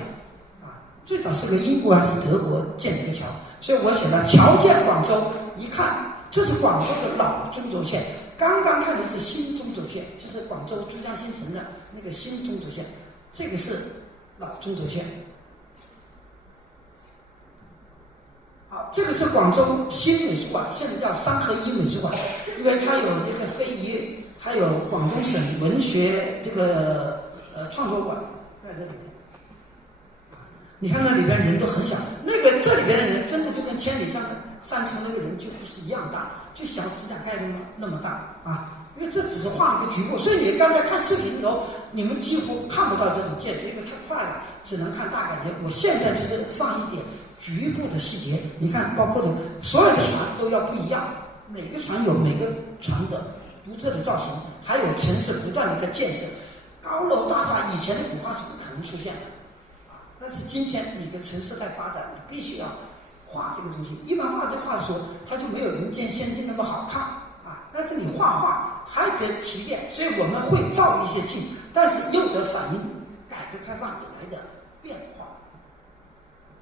啊，最早是个英国还是德国建的一个桥，所以我写了桥建广州。一看，这是广州的老中轴线，刚刚看的是新中轴线，就是广州珠江新城的那个新中轴线，这个是老中轴线。好，这个是广州新美术馆，现在叫3合1美术馆，因为它有那个非遗，还有广东省文学这个创作馆在这里面。你看那里边人都很小，这里边的人真的就跟千里江山城那个人几乎是一样大，就小指甲盖那么大啊！因为这只是画了个局部，所以你刚才看视频里头，你们几乎看不到这种建筑，因为太快了，只能看大感觉。我现在就是放一点局部的细节，你看，包括的所有的船都要不一样，每个船有每个船的独特的造型，还有城市不断的在建设。高楼大厦以前的古画是不可能出现的，啊，但是今天你的城市在发展，你必须要画这个东西。一般画这画的时候，它就没有人间仙境那么好看啊。但是你画画还得提炼，所以我们会造一些境，但是又得反映改革开放以来的变化。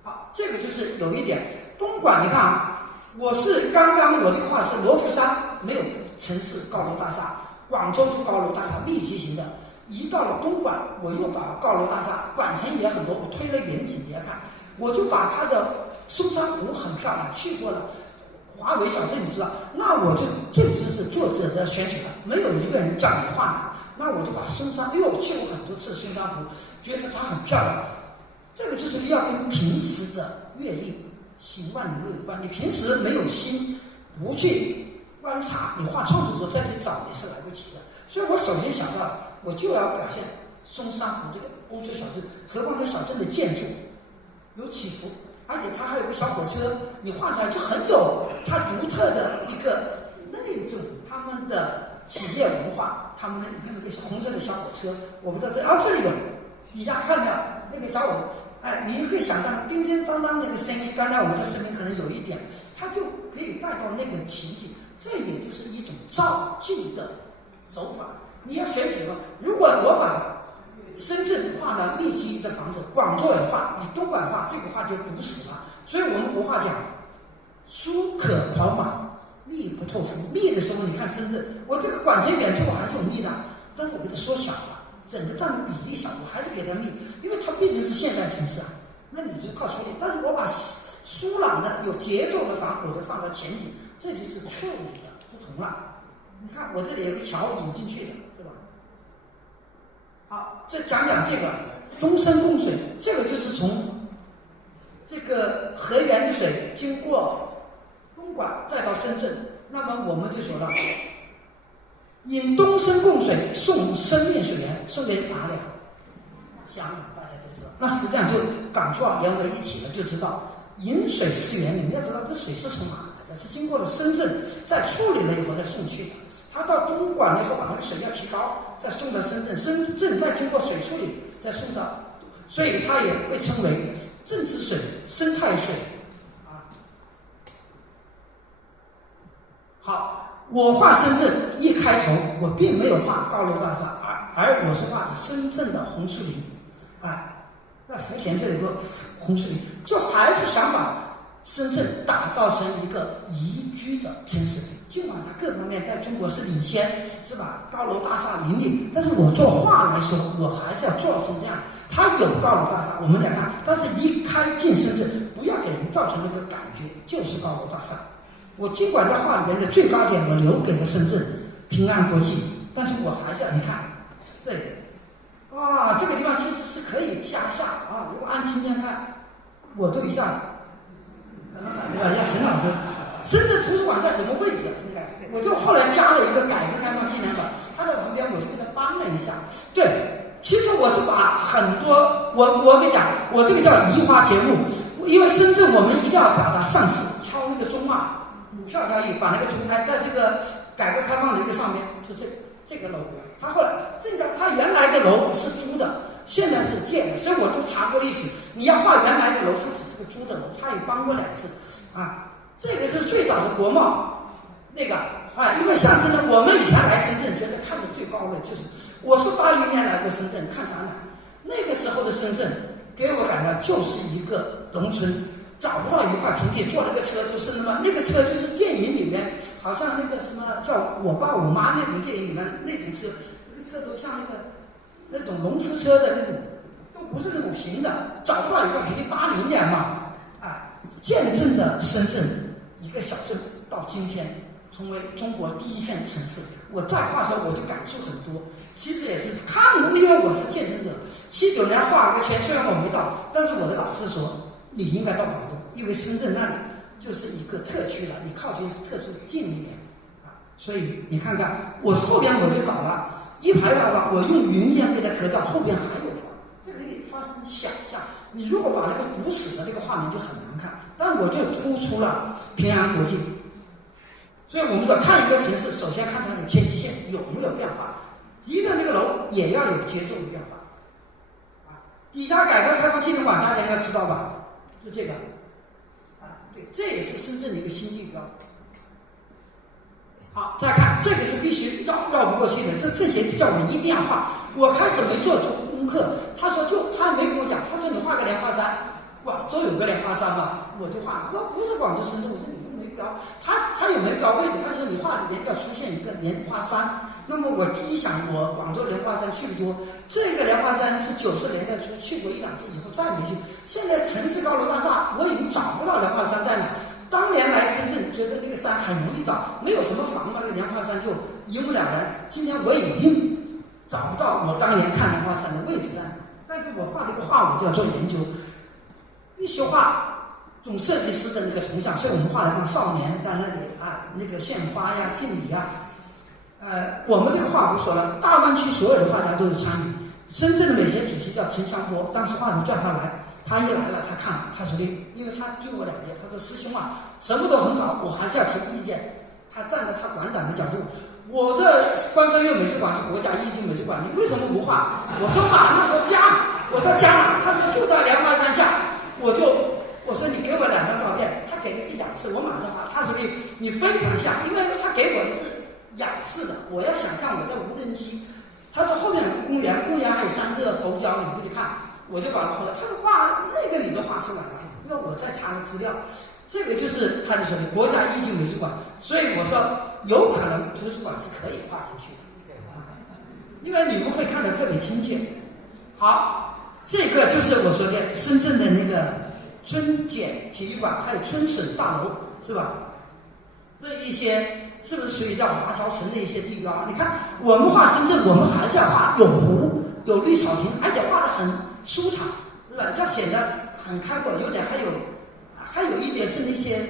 好，这个就是有一点。东莞，你看啊，我的画是罗浮山没有城市高楼大厦，广州就高楼大厦密集型的。一到了东莞，我又把高楼大厦，管城也很多，我推了远景也看，我就把它的松山湖很漂亮，去过了。华为小镇你知道，那我就这就是作者的选取了，没有一个人叫你画，那我就把松山，因为我去过很多次松山湖，觉得它很漂亮。这个就是要跟平时的阅历、行万里路有关。你平时没有心，不去观察，你画创作的时候再去找你是来不及的。所以我首先想到，我就要表现松山湖这个欧洲小镇，何况这小镇的建筑有起伏。而且它还有个小火车，你画出来就很有它独特的一个那种他们的企业文化，他们的那个红色的小火车，我不知道这里有，底下看到没有那个小火，哎，你可以想象叮叮当当那个声音，刚才我们的声音可能有一点，它就可以带到那个情景，这也就是一种照镜的手法。你要选什么？如果我把深圳画的密集的房子，广州也画，你东莞画，这个画就堵死了。所以我们国画讲，疏可跑马，密不透风。密的时候，你看深圳，我这个管前远处我还是有密的，但是我给它缩小了，整个占的比例小，我还是给它密，因为它毕竟是现代城市啊。那你就靠处理，但是我把疏朗的、有节奏的房，我就放到前景，这就是处理的不同了。你看我这里有个桥引进去的，是吧？好，再讲讲这个东深供水，这个就是从这个河源的水经过东莞再到深圳，那么我们就说了，引东深供水，送生命水源，送给哪里？香港，大家都知道。那实际上就港珠澳连为一体了，就知道引水思源。你们要知道，这水是从哪来的？是经过了深圳，再处理了以后再送去的。它到东莞了以后，把那个水要提高，再送到深圳，深圳再经过水处理，再送到，所以它也被称为政治水、生态水。啊，好，我画深圳一开头，我并没有画高楼大厦，而我是画的深圳的红树林。哎，那福田这里有个红树林，就还是想把深圳打造成一个宜居的城市。尽管它各方面在中国是领先，是吧？高楼大厦林立，但是我做画来说，我还是要做成这样。它有高楼大厦，我们来看，但是一开进深圳，不要给人造成那个感觉就是高楼大厦。我尽管在画里面的最高点我留给了深圳平安国际，但是我还是要你看，这里，哇，这个地方其实是可以加下啊。如果按今天看，我都一下，可能反对吧？要陈老师。深圳图书馆在什么位置？我就后来加了一个改革开放纪念馆，它在旁边，我就给它搬了一下。对，其实我是把很多，我跟你讲，我这个叫移花节目，因为深圳我们一定要表达上市，敲那个钟啊，5票交易，把那个钟拍在这个改革开放的一个上面，就这个楼，它后来它原来的楼是租的，现在是建的，所以我都查过历史。你要画原来的楼，它只是个租的楼，它也搬过2次啊。这个是最早的国贸，那个啊，因为象征着我们以前来深圳，觉得看的最高的就是，我是80年来过深圳看展览，那个时候的深圳给我感觉就是一个农村，找不到一块平地，坐那个车都是那个车就是电影里面，好像那个什么叫我爸我妈那种电影里面那种车，那个车都像那种农夫车的那种，都不是那种平的，找不到一块平地。80年嘛，啊，见证着深圳一个小镇到今天成为中国第1线城市。我在画的时候我就感触很多，其实也是看过，因为我是见证者。79年画了个圈，虽然我没到，但是我的老师说你应该到广东，因为深圳那里就是一个特区了，你靠近特区近一点啊。所以你看看我后边我就搞了一排画吧，我用云烟给它隔掉，后边还有画，这可以发生想象。你如果把那个堵死的这个画面就很难看，但我就突出了平安国际。所以我们说看一个城市，首先看它的天际线有没有变化，一个这个楼也要有节奏的变化啊。底下改革开放纪念馆大家应该知道吧？就这个啊，对，这也是深圳的一个新地标。好，再看这个是必须绕不过去的，这些叫我一定要画。我开始没做功课，他说他没跟我讲，他说你画个莲花山，广州有个莲花山吧，我就画。他说不是广州深圳，我说你都没标，它也没标位置，它就说你画里面要出现一个莲花山。那么我第一想，我广州莲花山去的多，这个莲花山是90年代初去过1、2次以后再没去。现在城市高楼大厦，我已经找不到莲花山在哪。当年来深圳，觉得那个山很容易找，没有什么房嘛，那个莲花山就一目了然。今天我已经找不到我当年看莲花山的位置在哪，但是我画这个画，我就要做研究。一学画，总设计师的那个铜像，所以我们画了帮少年在那里啊，那个献花呀、敬礼呀。我们这个画不说了，大湾区所有的画家都有参与。深圳的美协主席叫陈香波，当时画廊叫他来，他一来了，他看了，他说的，因为他低我2届，他说师兄啊，什么都很好，我还是要提意见。他站在他馆长的角度，我的关山月美术馆是国家一级美术馆，你为什么不画？我说哪？他说江，我说江哪？他说就在莲花山下。我说你给我2张照片，他给的是仰视，我马上画。他说你非常像，因为他给我的是仰视的，我要想象我在无人机。他说后面有个公园，公园还有3个佛教，你回去看。我就把它画了。他说哇，那个你都画出来了，因为我在查了资料，这个就是他就说的国家一级美术馆，所以我说有可能图书馆是可以画进去的，因为你们会看得特别亲切。好，这个就是我说的深圳的那个春茧体育馆，还有春笋大楼，是吧？这一些是不是属于叫华侨城的一些地标？你看我们画深圳，我们还是要画有湖、有绿草坪，而且画得很舒坦，是吧？要显得很开阔，有点还有一点是那些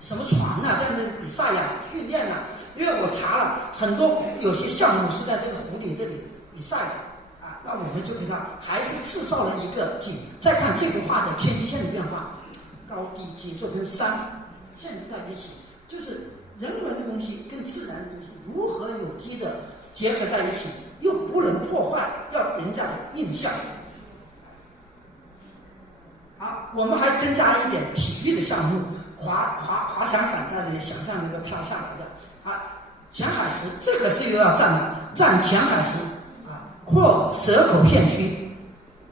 什么船啊，在那里比赛呀、训练呐。因为我查了很多，有些项目是在这个湖里这里比赛的啊，那我们就可以看，还是制造了一个景。再看这个画的天际线的变化，高低节奏跟山嵌在一起，就是人文的东西跟自然的东西如何有机的结合在一起，又不能破坏要人家的印象。好，我们还增加一点体育的项目，滑翔伞，大家想象那个飘下来的啊，前海石这个是又要占的，占前海石啊，扩蛇口片区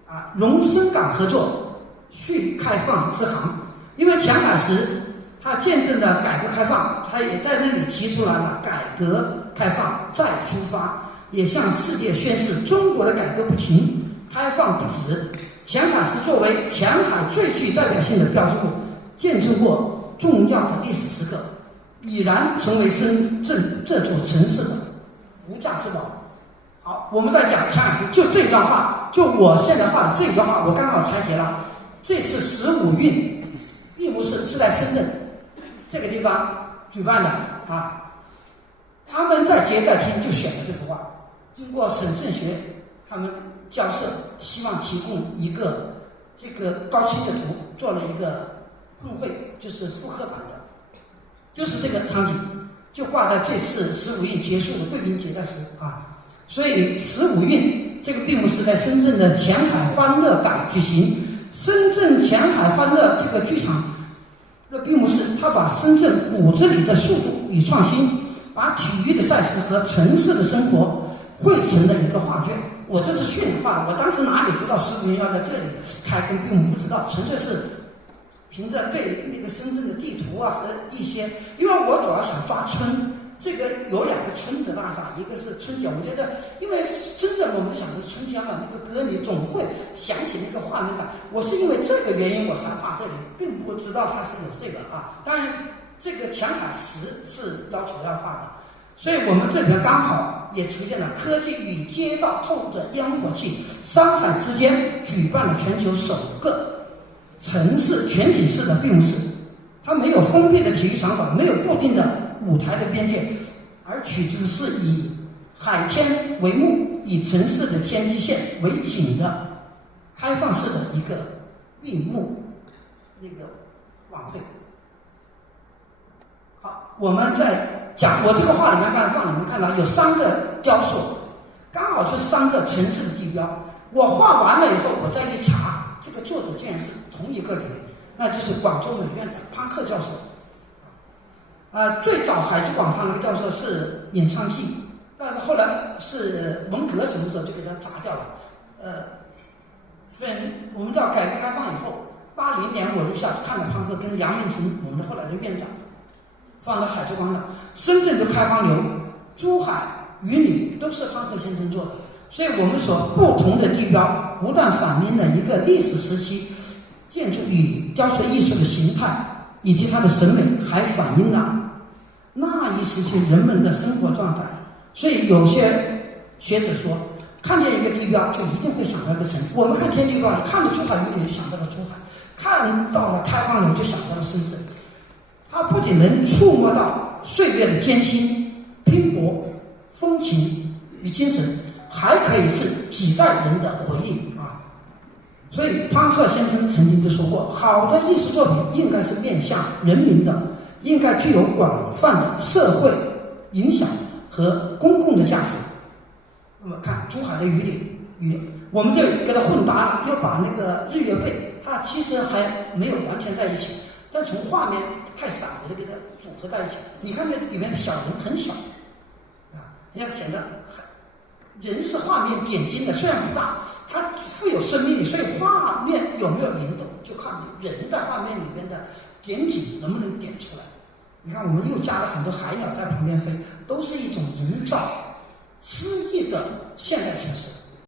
啊，蓉深港合作，续开放支行。因为前海石它见证了改革开放，它也在那里提出来了改革开放再出发，也向世界宣示中国的改革不停，开放不止。前海石作为前海最具代表性的标志物，见证过重要的历史时刻，已然成为深圳这座城市的无价之宝。好，我们再讲前海石，就这段话，就我现在画的这段话，我刚好拆解了。这次15运闭幕式是在深圳这个地方举办的啊，他们在接待厅就选了这幅画，经过沈正学他们交涉，希望提供一个这个高清的图，做了一个碰绘，就是复刻版的，就是这个场景，就挂在这次15运结束的贵宾接待室啊。所以15运这个闭幕式在深圳的前海欢乐港举行。深圳前海欢乐这个剧场的闭幕式，它把深圳骨子里的速度与创新，把体育的赛事和城市的生活汇成了一个画卷。我这是去年画的，我当时哪里知道15运要在这里开工，并不知道，纯粹是凭着对那个深圳的地图啊和一些，因为我主要想抓村。这个有2个村的大厦，一个是春节，我觉得因为深圳我们想的是春天嘛，那个歌你总会想起那个画面感。我是因为这个原因我才画这里，并不知道它是有这个啊。当然，这个前海石是要求要画的，所以我们这边刚好也出现了科技与街道透着烟火气，山海之间举办了全球首个城市全体式的闭幕式。它没有封闭的体育场馆，没有固定的舞台的边界，而取之是以海天为幕，以城市的天际线为景的开放式的一个闭幕那个晚会。好，我们在讲我这个画里面刚才放，你们看到有3个雕塑，刚好就是3个城市的地标。我画完了以后，我再一查，这个作者竟然是同一个人。那就是广州美院的潘克教授，最早海珠广场那个教授是尹昌记，但是后来是文革什么时候就给他砸掉了。我们知道改革开放以后，80年我就下去看了潘克跟杨明成，我们后来的院长放到海之光了。深圳的开荒牛、珠海、榆林都是潘鹤先生做的。所以我们说，不同的地标不但反映了一个历史时期建筑与雕塑艺术的形态以及它的审美，还反映了那一时期人们的生活状态。所以有些学者说，看见一个地标就一定会想到一个城。我们看天地标，看着珠海榆林就想到了珠海，看到了开荒牛就想到了深圳。它不仅能触摸到岁月的艰辛、拼搏、风情与精神，还可以是几代人的回忆啊！所以潘鹤先生曾经就说过，好的艺术作品应该是面向人民的，应该具有广泛的社会影响和公共的价值。那么看珠海的榆林，我们就给它混搭了，又把那个日月贝，它其实还没有完全在一起，但从画面太散了，给它组合在一起。你看那里面的小人很小啊，人家显得人是画面点睛的，虽然不大，它富有生命力，所以画面有没有灵动，就看你人的画面里边的点景能不能点出来。你看，我们又加了很多海鸟在旁边飞，都是一种营造诗意的现代形式。